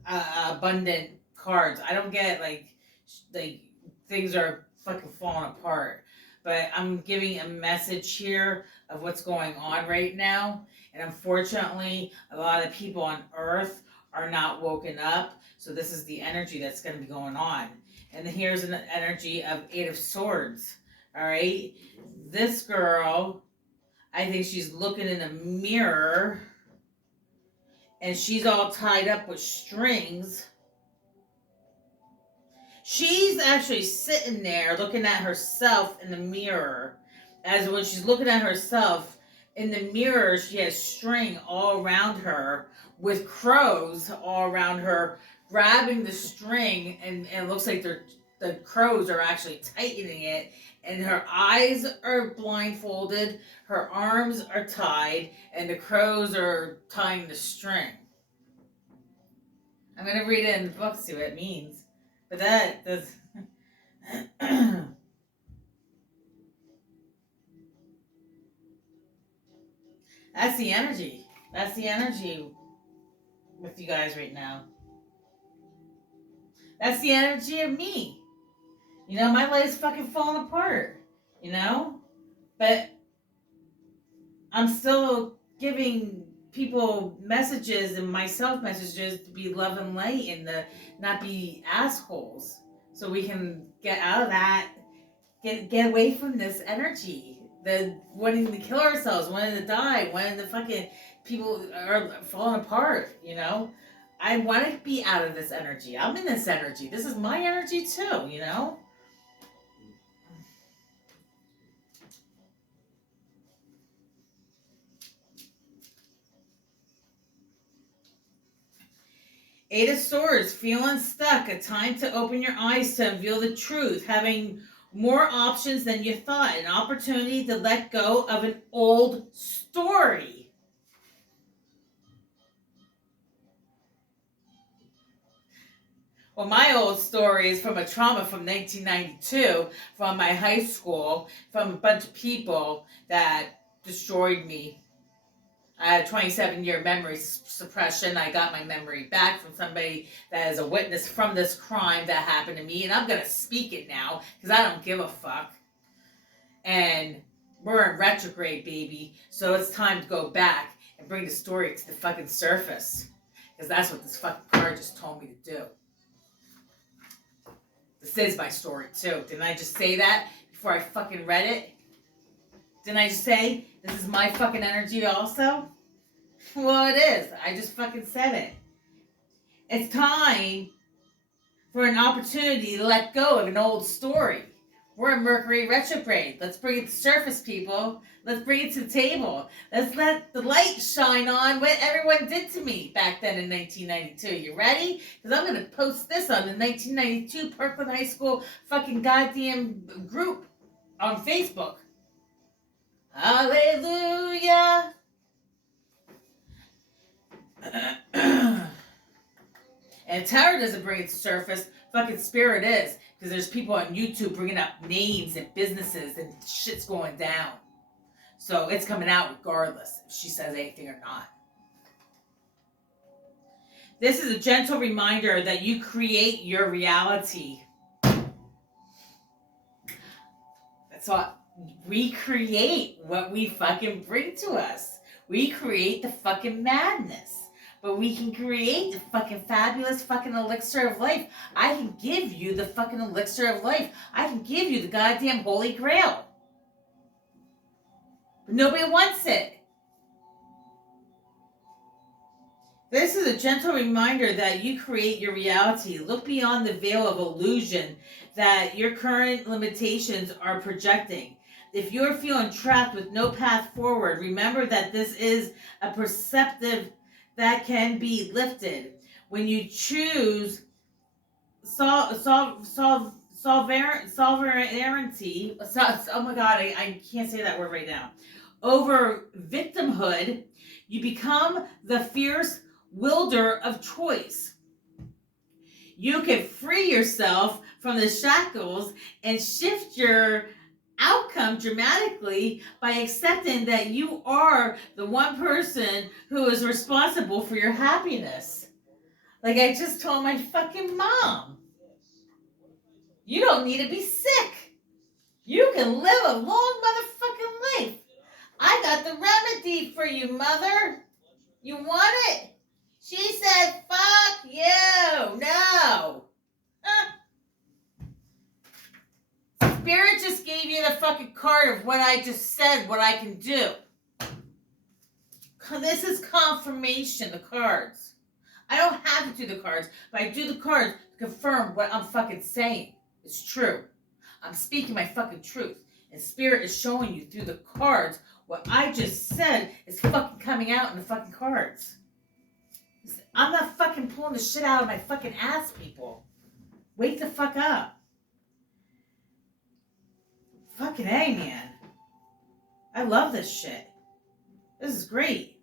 abundant cards. I don't get like things are fucking falling apart. But I'm giving a message here of what's going on right now. And unfortunately, a lot of people on Earth are not woken up. So this is the energy that's going to be going on. And here's an energy of 8 of Swords. All right. This girl, I think she's looking in a mirror and she's all tied up with strings. She's actually sitting there looking at herself in the mirror. As when she's looking at herself in the mirror, she has string all around her with crows all around her, grabbing the string, and it looks like the crows are actually tightening it. And her eyes are blindfolded, her arms are tied, and the crows are tying the string. I'm going to read it in the book, see what it means. But that's... That's the energy. That's the energy with you guys right now. That's the energy of me. My life's fucking falling apart. But I'm still giving people messages and myself messages to be love and light and to not be assholes. So we can get out of that, get away from this energy. the wanting to kill ourselves, wanting to die, wanting to fucking people are falling apart, you know? I want to be out of this energy. I'm in this energy. This is my energy too, you know? Eight of Swords, feeling stuck, a time to open your eyes to unveil the truth, having more options than you thought, an opportunity to let go of an old story. Well, my old story is from a trauma from 1992, from my high school, from a bunch of people that destroyed me. I had 27-year memory suppression. I got my memory back from somebody that is a witness from this crime that happened to me, and I'm going to speak it now because I don't give a fuck. And we're in retrograde, baby, so it's time to go back and bring the story to the fucking surface because that's what this fucking card just told me to do. This is my story, too. Didn't I just say that before I fucking read it? Didn't I just say this is my fucking energy also? Well, it is. I just fucking said it. It's time for an opportunity to let go of an old story. We're in Mercury retrograde. Let's bring it to the surface, people. Let's bring it to the table. Let's let the light shine on what everyone did to me back then in 1992. You ready? Because I'm going to post this on the 1992 Parkland High School fucking goddamn group on Facebook. Hallelujah. And tarot doesn't bring it to surface. Fucking spirit is. Because there's people on YouTube bringing up names and businesses and shit's going down. So it's coming out regardless if she says anything or not. This is a gentle reminder that you create your reality. That's what we create, what we fucking bring to us. We create the fucking madness. But we can create the fucking fabulous fucking elixir of life. I can give you the fucking elixir of life. I can give you the goddamn holy grail. But nobody wants it. This is a gentle reminder that you create your reality. Look beyond the veil of illusion that your current limitations are projecting. If you're feeling trapped with no path forward, remember that this is a perceptive that can be lifted when you choose sovereignty. Oh my god, I can't say that word right now. Over victimhood, you become the fierce wielder of choice. You can free yourself from the shackles and shift your outcome dramatically by accepting that you are the one person who is responsible for your happiness. Like I just told my fucking mom. You don't need to be sick. You can live a long motherfucking life. I got the remedy for you, mother. You want it? She said, fuck you. No. Spirit just gave you the fucking card of what I just said, what I can do. This is confirmation, the cards. I don't have to do the cards, but I do the cards to confirm what I'm fucking saying. It's true. I'm speaking my fucking truth. And Spirit is showing you through the cards what I just said is fucking coming out in the fucking cards. I'm not fucking pulling the shit out of my fucking ass, people. Wake the fuck up. Fucking A, man. I love this shit. This is great.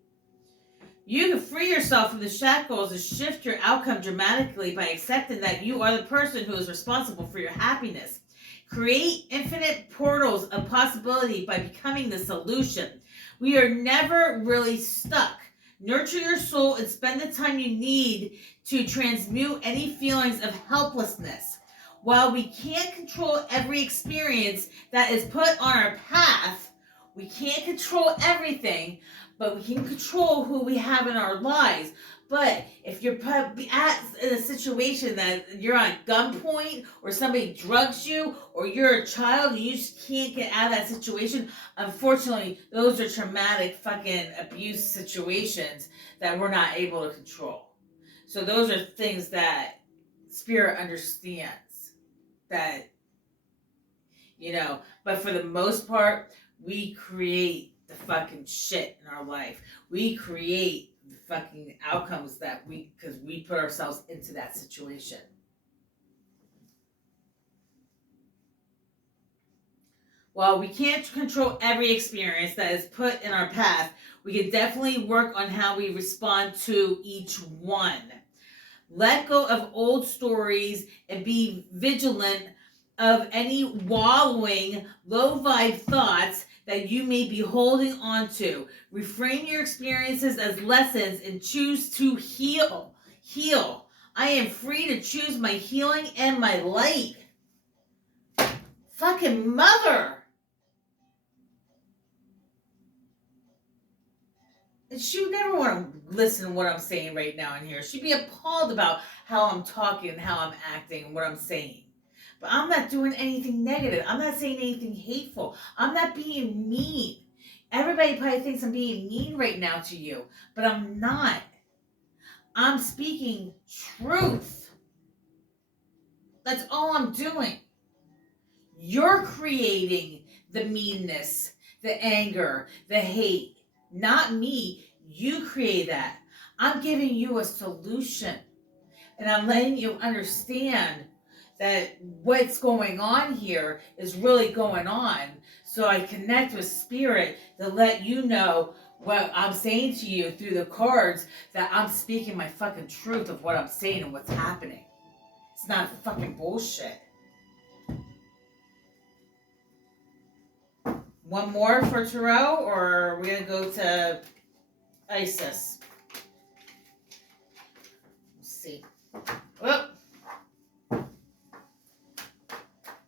You can free yourself from the shackles and shift your outcome dramatically by accepting that you are the person who is responsible for your happiness. Create infinite portals of possibility by becoming the solution. We are never really stuck. Nurture your soul and spend the time you need to transmute any feelings of helplessness. While we can't control every experience that is put on our path, We can't control everything, but we can control who we have in our lives. But if you're put in a situation that you're on gunpoint, or somebody drugs you, or you're a child and you just can't get out of that situation, unfortunately, those are traumatic fucking abuse situations that we're not able to control. So those are things that Spirit understands. That, but for the most part, we create the fucking shit in our life. We create the fucking outcomes because we put ourselves into that situation. While we can't control every experience that is put in our path, we can definitely work on how we respond to each one. Let go of old stories and be vigilant of any wallowing, low vibe thoughts that you may be holding on to. Reframe your experiences as lessons and choose to heal. Heal. I am free to choose my healing and my light. Fucking mother. And she would never want to listen to what I'm saying right now in here. She'd be appalled about how I'm talking and how I'm acting and what I'm saying. But I'm not doing anything negative. I'm not saying anything hateful. I'm not being mean. Everybody probably thinks I'm being mean right now to you, but I'm not. I'm speaking truth. That's all I'm doing. You're creating the meanness, the anger, the hate. Not me. You create that. I'm giving you a solution. And I'm letting you understand that what's going on here is really going on. So I connect with Spirit to let you know what I'm saying to you through the cards, that I'm speaking my fucking truth of what I'm saying and what's happening. It's not fucking bullshit. One more for Tarot, or are we going to go to Isis? Let's see. Whoop.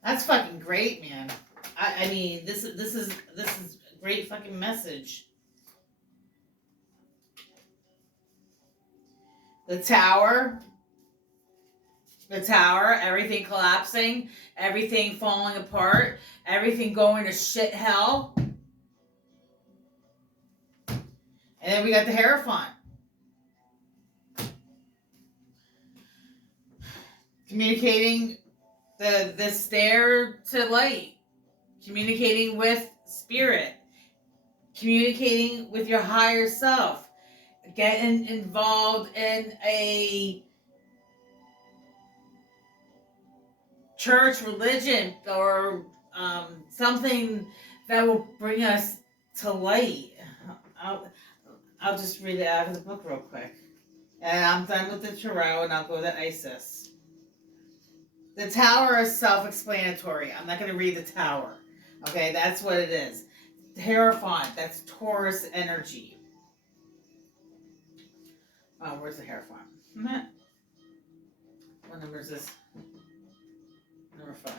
That's fucking great, man. I mean, this is a great fucking message. The Tower, everything collapsing, everything falling apart, everything going to shit hell. And then we got the Hierophant. Communicating the stair to light. Communicating with Spirit. Communicating with your higher self. Getting involved in a church, religion, or something that will bring us to light. I'll just read it out of the book real quick. And I'm done with the Tarot, and I'll go to Isis. The Tower is self-explanatory. I'm not going to read the Tower. Okay, that's what it is. The Hierophant, that's Taurus energy. Oh, where's the Hierophant? What number is this? Number 5.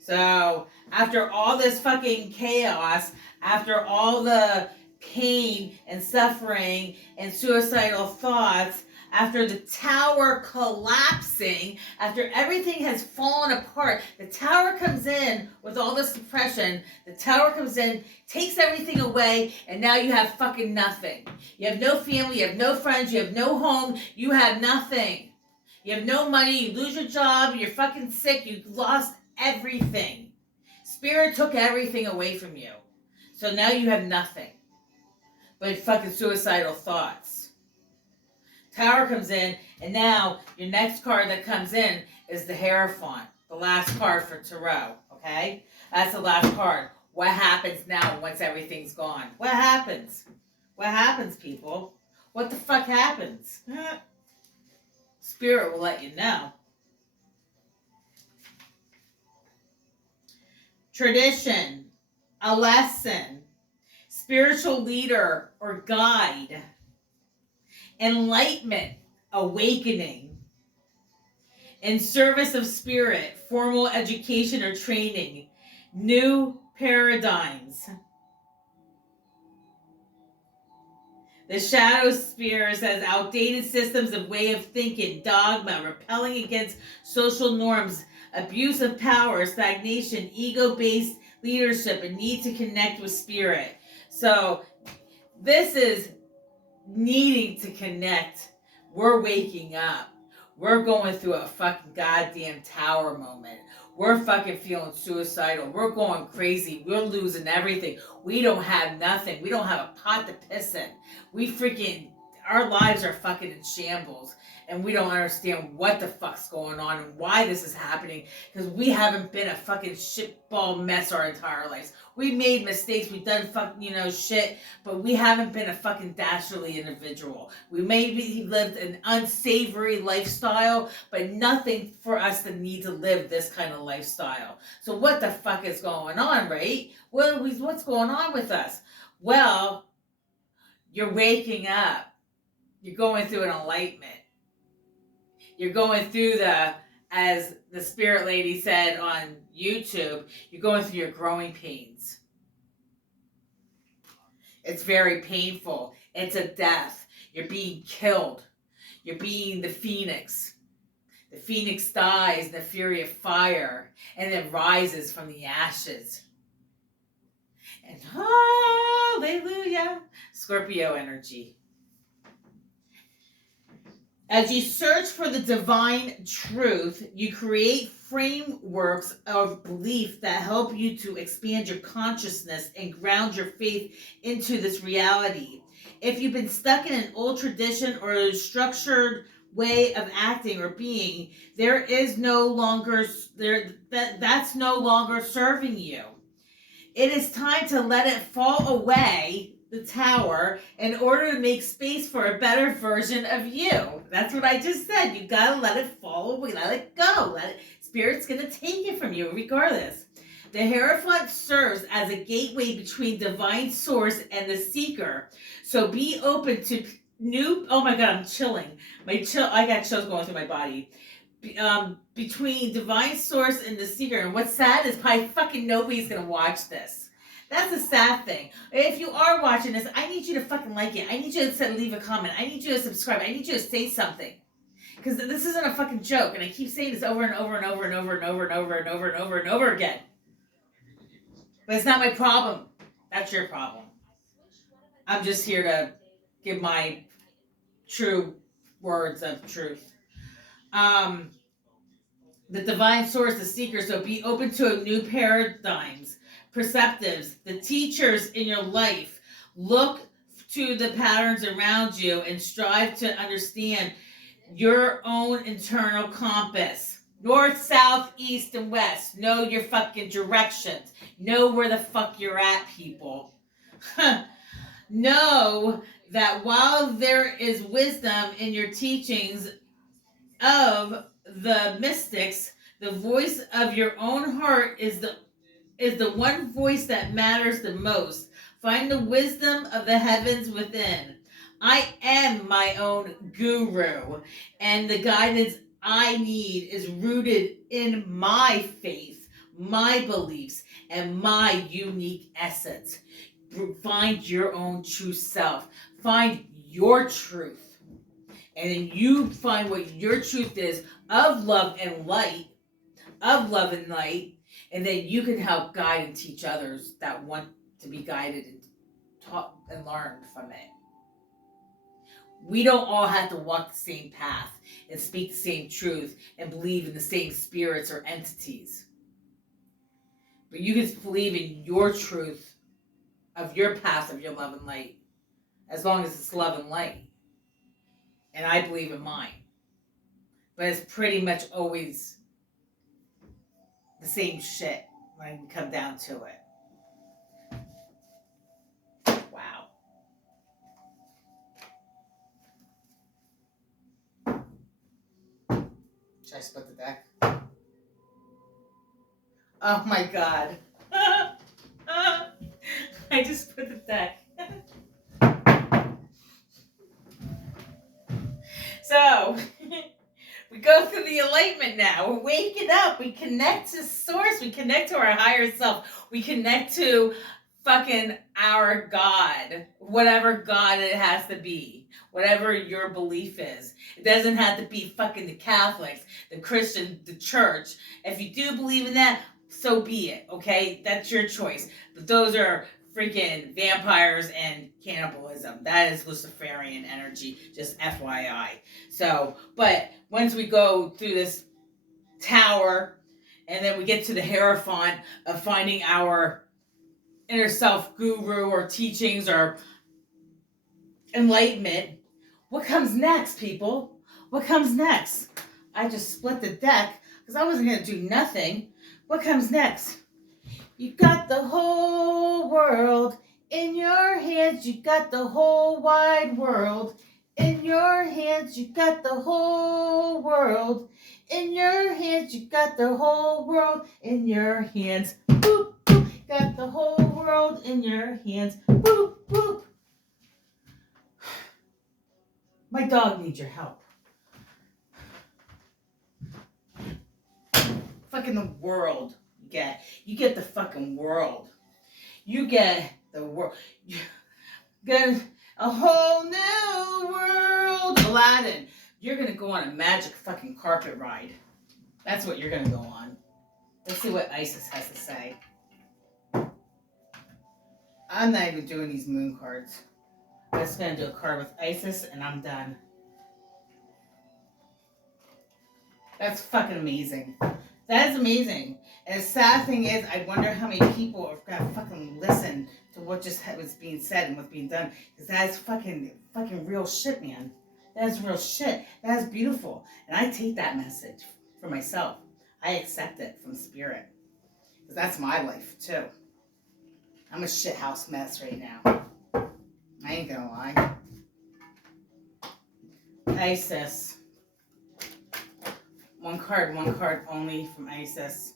So, after all this fucking chaos, after all the pain and suffering and suicidal thoughts, after the Tower collapsing, after everything has fallen apart, the Tower comes in with all this depression. The Tower comes in, takes everything away, and now you have fucking nothing. You have no family, you have no friends, you have no home, you have nothing. You have no money, you lose your job, you're fucking sick, you lost everything. Spirit took everything away from you. So now you have nothing but fucking suicidal thoughts. Tower comes in, and now your next card that comes in is the Hierophant, the last card for Tarot, okay? That's the last card. What happens now once everything's gone? What happens? What happens, people? What the fuck happens? Spirit will let you know. Tradition, a lesson, spiritual leader or guide, enlightenment, awakening, in service of spirit, formal education or training, new paradigms. The shadow sphere says outdated systems of way of thinking, dogma, repelling against social norms, abuse of power, stagnation, ego-based leadership, a need to connect with spirit. So this is needing to connect. We're waking up. We're going through a fucking goddamn tower moment. We're fucking feeling suicidal. We're going crazy. We're losing everything. We don't have nothing. We don't have a pot to piss in. We freaking, our lives are fucking in shambles. And we don't understand what the fuck's going on and why this is happening. Because we haven't been a fucking shitball mess our entire lives. We made mistakes. We've done fucking, shit. But we haven't been a fucking dastardly individual. We maybe lived an unsavory lifestyle, but nothing for us to need to live this kind of lifestyle. So what the fuck is going on, right? What's going on with us? Well, you're waking up. You're going through an enlightenment. You're going through as the spirit lady said on YouTube, you're going through your growing pains. It's very painful. It's a death. You're being killed. You're being the phoenix. The phoenix dies in the fury of fire and then rises from the ashes. And hallelujah, Scorpio energy. As you search for the divine truth, you create frameworks of belief that help you to expand your consciousness and ground your faith into this reality. If you've been stuck in an old tradition or a structured way of acting or being, that's no longer serving you. It is time to let it fall away, the tower, in order to make space for a better version of you. That's what I just said. You gotta let it fall away. Let it go. Spirit's gonna take it from you regardless. The Hierophant serves as a gateway between divine source and the seeker. So be open to new. Oh my God, I'm chilling. I got chills going through my body. Between divine source and the seeker. And what's sad is probably fucking nobody's gonna watch this. That's a sad thing. If you are watching this, I need you to fucking like it. I need you to leave a comment. I need you to subscribe. I need you to say something. Because this isn't a fucking joke. And I keep saying this over and over and over and over and over and over and over and over and over again. But it's not my problem. That's your problem. I'm just here to give my true words of truth. The divine source, the seeker, so be open to new paradigms, perceptives, the teachers in your life. Look to the patterns around you and strive to understand your own internal compass. North, south, east, and west. Know your fucking directions. Know where the fuck you're at, people. Know that while there is wisdom in your teachings of the mystics, the voice of your own heart is the one voice that matters the most. Find the wisdom of the heavens within. I am my own guru, and the guidance I need is rooted in my faith, my beliefs, and my unique essence. Find your own true self. Find your truth. And then you find what your truth is of love and light, and then you can help guide and teach others that want to be guided and taught and learned from it. We don't all have to walk the same path and speak the same truth and believe in the same spirits or entities. But you can believe in your truth of your path of your love and light, as long as it's love and light. And I believe in mine. But it's pretty much always the same shit when I come down to it. Wow. Should I split the deck? Oh my God. I just split the deck. So, We go through the enlightenment now. We're waking up. We connect to source. We connect to our higher self. We connect to fucking our God. Whatever God it has to be. Whatever your belief is. It doesn't have to be fucking the Catholics, the Christian, the church. If you do believe in that, so be it, okay? That's your choice. But those are freaking vampires and cannibalism. That is Luciferian energy, just FYI. So, but once we go through this tower and then we get to the Hierophant of finding our inner self guru or teachings or enlightenment, what comes next, people? What comes next? I just split the deck because I wasn't going to do nothing. What comes next? You got the whole world in your hands. You got the whole wide world in your hands. You got the whole world in your hands. You got the whole world in your hands. Boop, boop. Got the whole world in your hands. Boop, boop. My dog needs your help. Fucking the world. You get the fucking world. You get the world. You get a whole new world. Aladdin, you're gonna go on a magic fucking carpet ride. That's what you're gonna go on. Let's see what Isis has to say. I'm not even doing these moon cards. I'm just gonna do a card with Isis and I'm done. That's fucking amazing. That is amazing. And the sad thing is, I wonder how many people are gonna fucking listen to what just was being said and what's being done. Because that is fucking real shit, man. That is real shit. That is beautiful. And I take that message for myself. I accept it from spirit. Because that's my life, too. I'm a shithouse mess right now. I ain't gonna lie. Isis. One card only from Isis.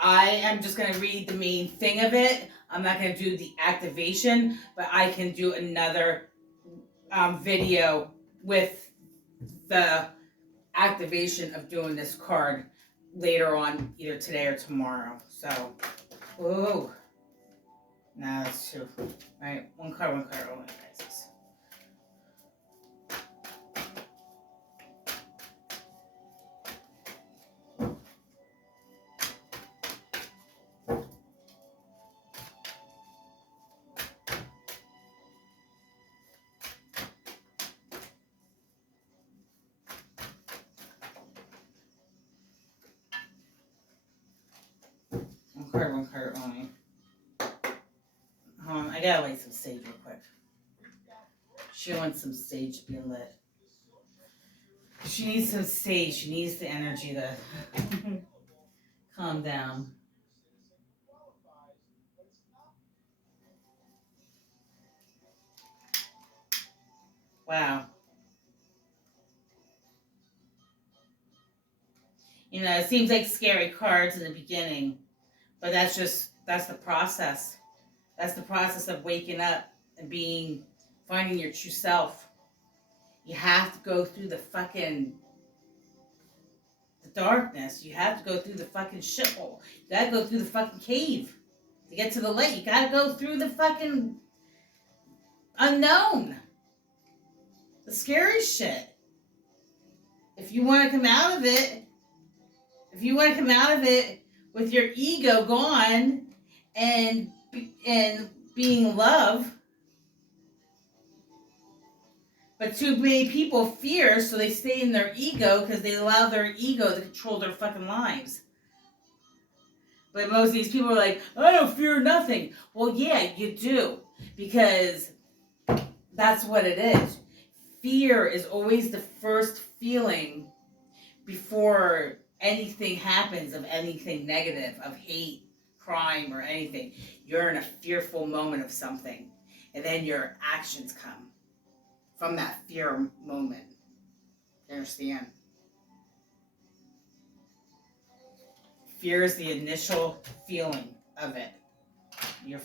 I am just going to read the main thing of it. I'm not going to do the activation, but I can do another video with the activation of doing this card later on, either today or tomorrow. So, whoa. No, that's true. All right, one card only, Isis. One card only. I gotta light some sage real quick. She wants some sage being lit. She needs some sage. She needs the energy to calm down. Wow. You know, it seems like scary cards in the beginning, but that's the process. That's the process of waking up and finding your true self. You have to go through the darkness. You have to go through the fucking shithole. You gotta go through the fucking cave to get to the light. You gotta go through the fucking unknown. The scary shit. If you want to come out of it, with your ego gone and being love, but too many people fear, so they stay in their ego because they allow their ego to control their fucking lives. But most of these people are like, I don't fear nothing. Well, yeah, you do, because that's what it is. Fear is always the first feeling before anything happens of anything negative, of hate, crime, or anything. You're in a fearful moment of something, and then your actions come from that fear moment. You understand? Fear is the initial feeling of it. You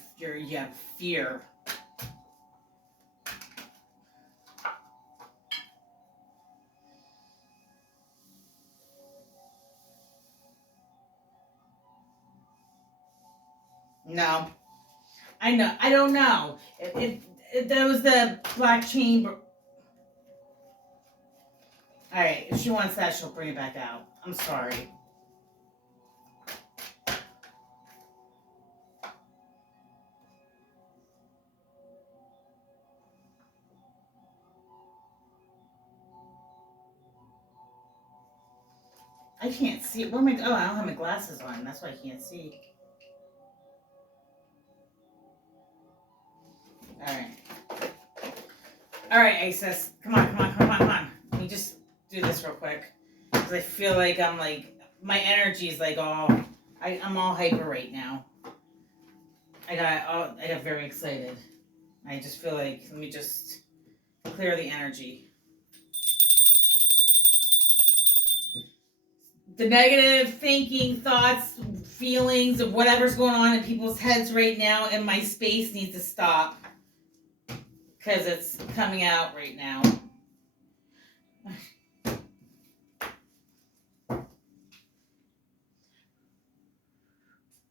have fear. No. I know. I don't know. That was the black chamber. All right. If she wants that, she'll bring it back out. I'm sorry. I can't see. Where am I? Oh, I don't have my glasses on. That's why I can't see. All right. All right, Isis. Come on, come on, come on, come on. Let me just do this real quick. Because I feel like I'm like, my energy is like all, I'm all hyper right now. I got very excited. I just feel like, let me just clear the energy. The negative thinking, thoughts, feelings of whatever's going on in people's heads right now in my space needs to stop. Because it's coming out right now.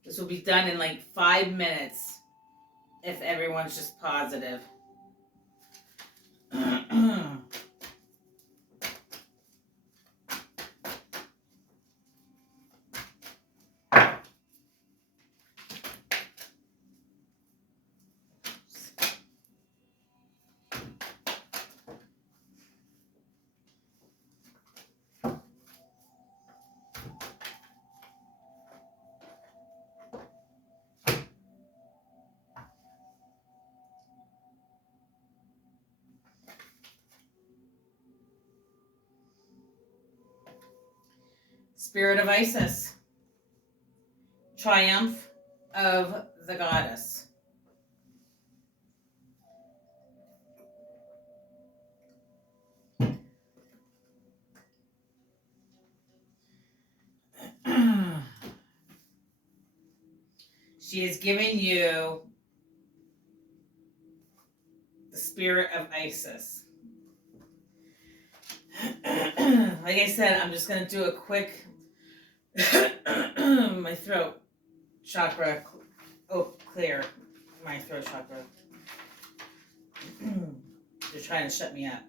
This will be done in like 5 minutes if everyone's just positive. Spirit of Isis. Triumph of the goddess. She has given you the spirit of Isis. Like I said, I'm just going to do a quick my throat chakra. Oh, clear my throat chakra. They're trying to shut me up.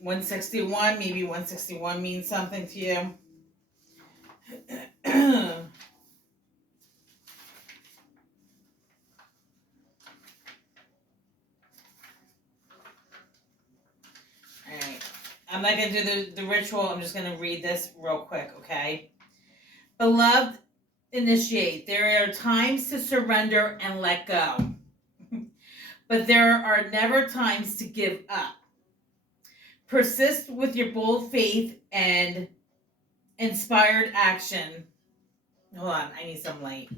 161, maybe 161 means something to you. Alright. I'm not going to do the ritual. I'm just going to read this real quick, okay? Beloved, initiate. There are times to surrender and let go. But there are never times to give up. Persist with your bold faith and inspired action. Hold on, I need some light.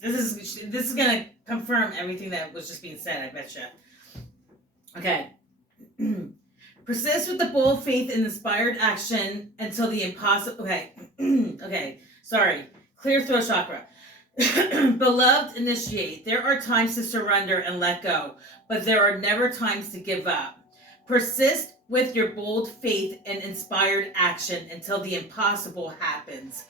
This is gonna confirm everything that was just being said, I betcha. Okay. Persist with the bold faith and inspired action until the impossible. Okay. Okay. Sorry. Clear throat chakra. Beloved, initiate. There are times to surrender and let go, but there are never times to give up. Persist with your bold faith and inspired action until the impossible happens.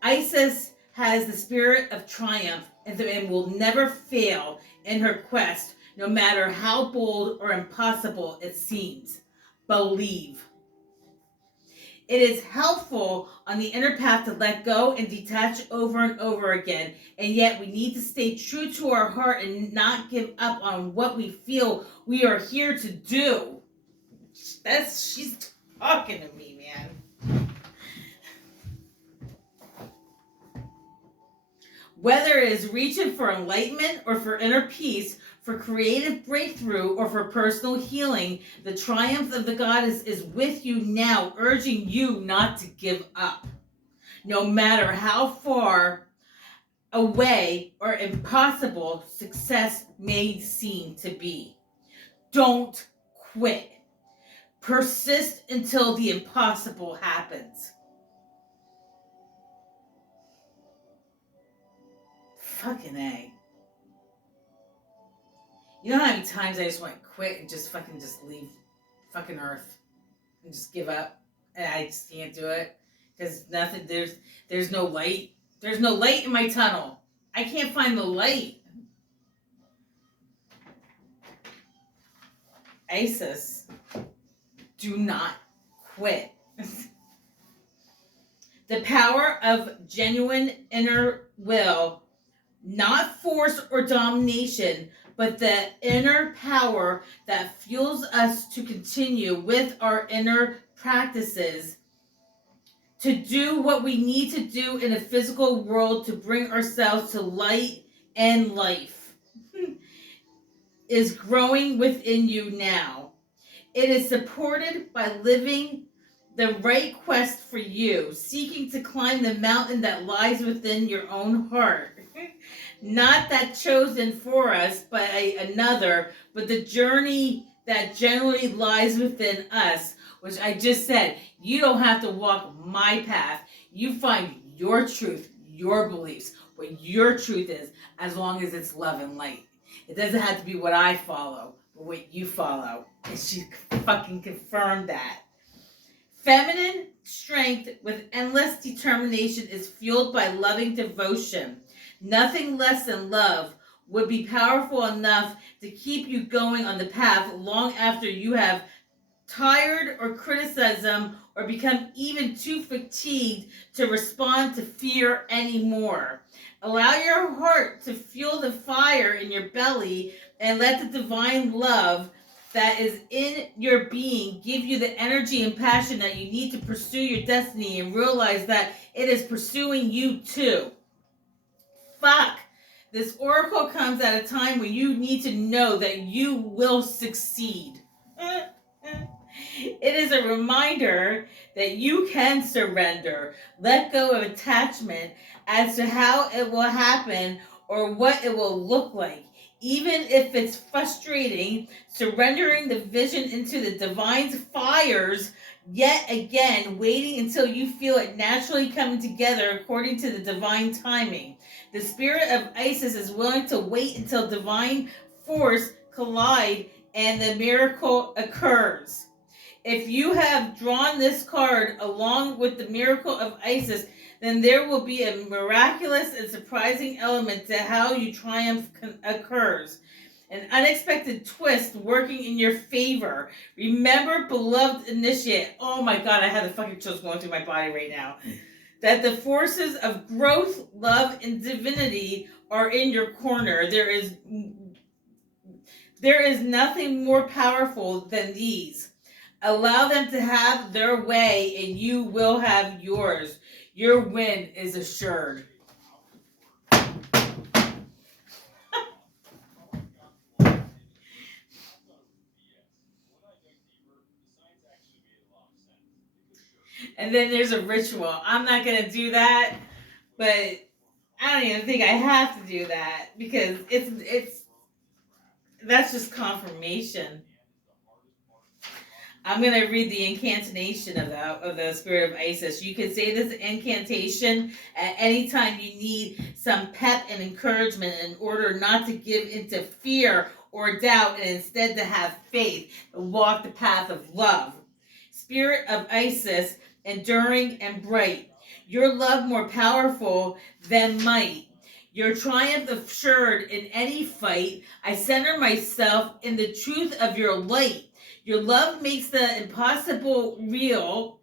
Isis has the spirit of triumph and will never fail in her quest, no matter how bold or impossible it seems. Believe. It is helpful on the inner path to let go and detach over and over again, and yet we need to stay true to our heart and not give up on what we feel we are here to do. She's talking to me, man. Whether it is reaching for enlightenment or for inner peace, for creative breakthrough or for personal healing, the triumph of the goddess is with you now, urging you not to give up. No matter how far away or impossible success may seem to be. Don't quit. Persist until the impossible happens. Fucking A. You know how many times I just want to quit and just fucking just leave fucking Earth and just give up, and I just can't do it because nothing. There's no light. There's no light in my tunnel. I can't find the light. Isis, do not quit. The power of genuine inner will, not force or domination, but the inner power that fuels us to continue with our inner practices, to do what we need to do in a physical world to bring ourselves to light and life, is growing within you now. It is supported by living the right quest for you, seeking to climb the mountain that lies within your own heart. Not that chosen for us by another, but the journey that generally lies within us, which I just said, you don't have to walk my path. You find your truth, your beliefs, what your truth is, as long as it's love and light. It doesn't have to be what I follow, but what you follow. And she fucking confirmed that. Feminine strength with endless determination is fueled by loving devotion. Nothing less than love would be powerful enough to keep you going on the path long after you have tired or criticism or become even too fatigued to respond to fear anymore. Allow your heart to fuel the fire in your belly and let the divine love that is in your being give you the energy and passion that you need to pursue your destiny and realize that it is pursuing you too. Fuck. This oracle comes at a time when you need to know that you will succeed. It is a reminder that you can surrender, let go of attachment as to how it will happen or what it will look like. Even if it's frustrating, surrendering the vision into the divine's fires, yet again, waiting until you feel it naturally coming together according to the divine timing. The spirit of Isis is willing to wait until divine force collide and the miracle occurs. If you have drawn this card along with the miracle of Isis, then there will be a miraculous and surprising element to how you triumph occurs. An unexpected twist working in your favor. Remember, beloved initiate. Oh my god, I have the fucking chills going through my body right now. That the forces of growth, love, and divinity are in your corner. There is nothing more powerful than these. Allow them to have their way and you will have yours. Your win is assured. And then there's a ritual. I'm not going to do that, but I don't even think I have to do that because it's that's just confirmation. I'm gonna read the incantation of the spirit of Isis. You can say this incantation at any time you need some pep and encouragement in order not to give into fear or doubt and instead to have faith and walk the path of love. Spirit of Isis, enduring and bright. Your love more powerful than might. Your triumph assured in any fight. I center myself in the truth of your light. Your love makes the impossible real.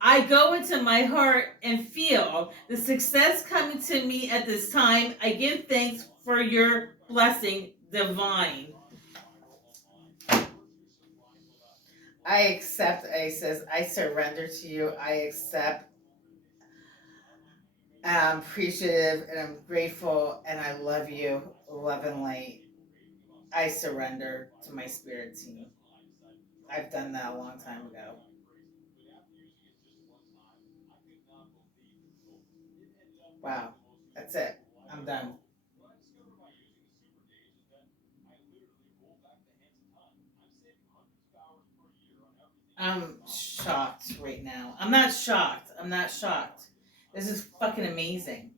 I go into my heart and feel the success coming to me at this time. I give thanks for your blessing divine. I accept, Isis. I surrender to you. I accept. And I'm appreciative and I'm grateful and I love you. Love and light. I surrender to my spirit team. I've done that a long time ago. Wow. That's it. I'm done. I'm shocked right now. I'm not shocked. I'm not shocked. This is fucking amazing.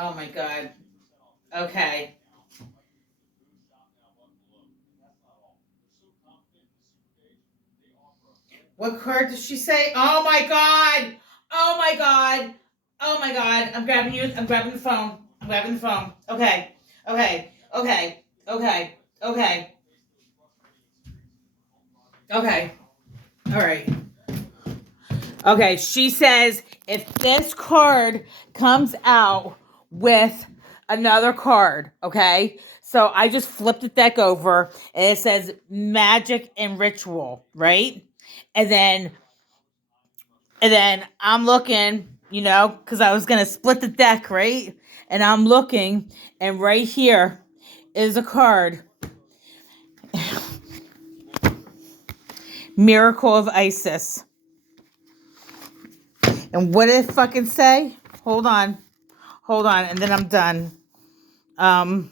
Oh my god. Okay. What card does she say? Oh my god! Oh my god! Oh my god! I'm grabbing you. I'm grabbing the phone. I'm grabbing the phone. Okay. Okay. Okay. Okay. Okay. Okay. All right. Okay. She says if this card comes out with another card, okay? So I just flipped the deck over and it says magic and ritual, right? And then I'm looking, because I was gonna split the deck, right? And I'm looking, and right here is a card, Miracle of Isis. And what did it fucking say? Hold on, and then I'm done. Um,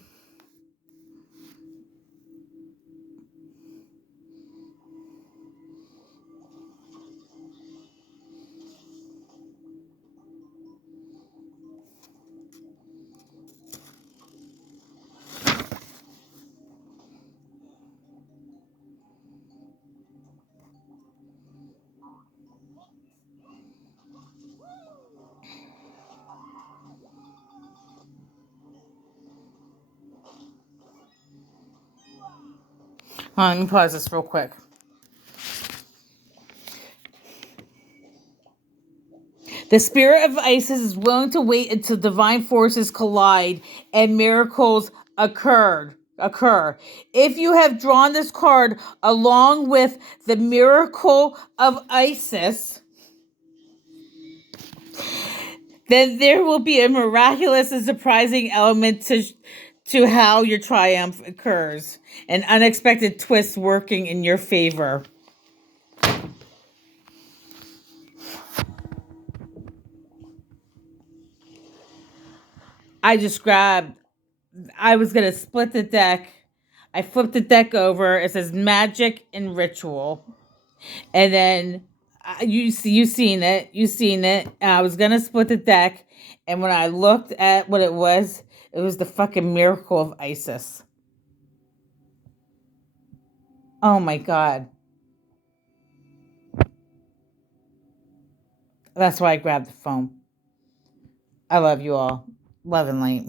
hold on, let me pause this real quick. The spirit of Isis is willing to wait until divine forces collide and miracles occur. If you have drawn this card along with the miracle of Isis, then there will be a miraculous and surprising element to how your triumph occurs. An unexpected twist working in your favor. I just grabbed I was gonna split the deck. I flipped the deck over. It says magic and ritual, and then you seen it. I was gonna split the deck, and when I looked at what it was the fucking miracle of Isis. Oh my god, that's why I grabbed the phone. I love you all. Love and light.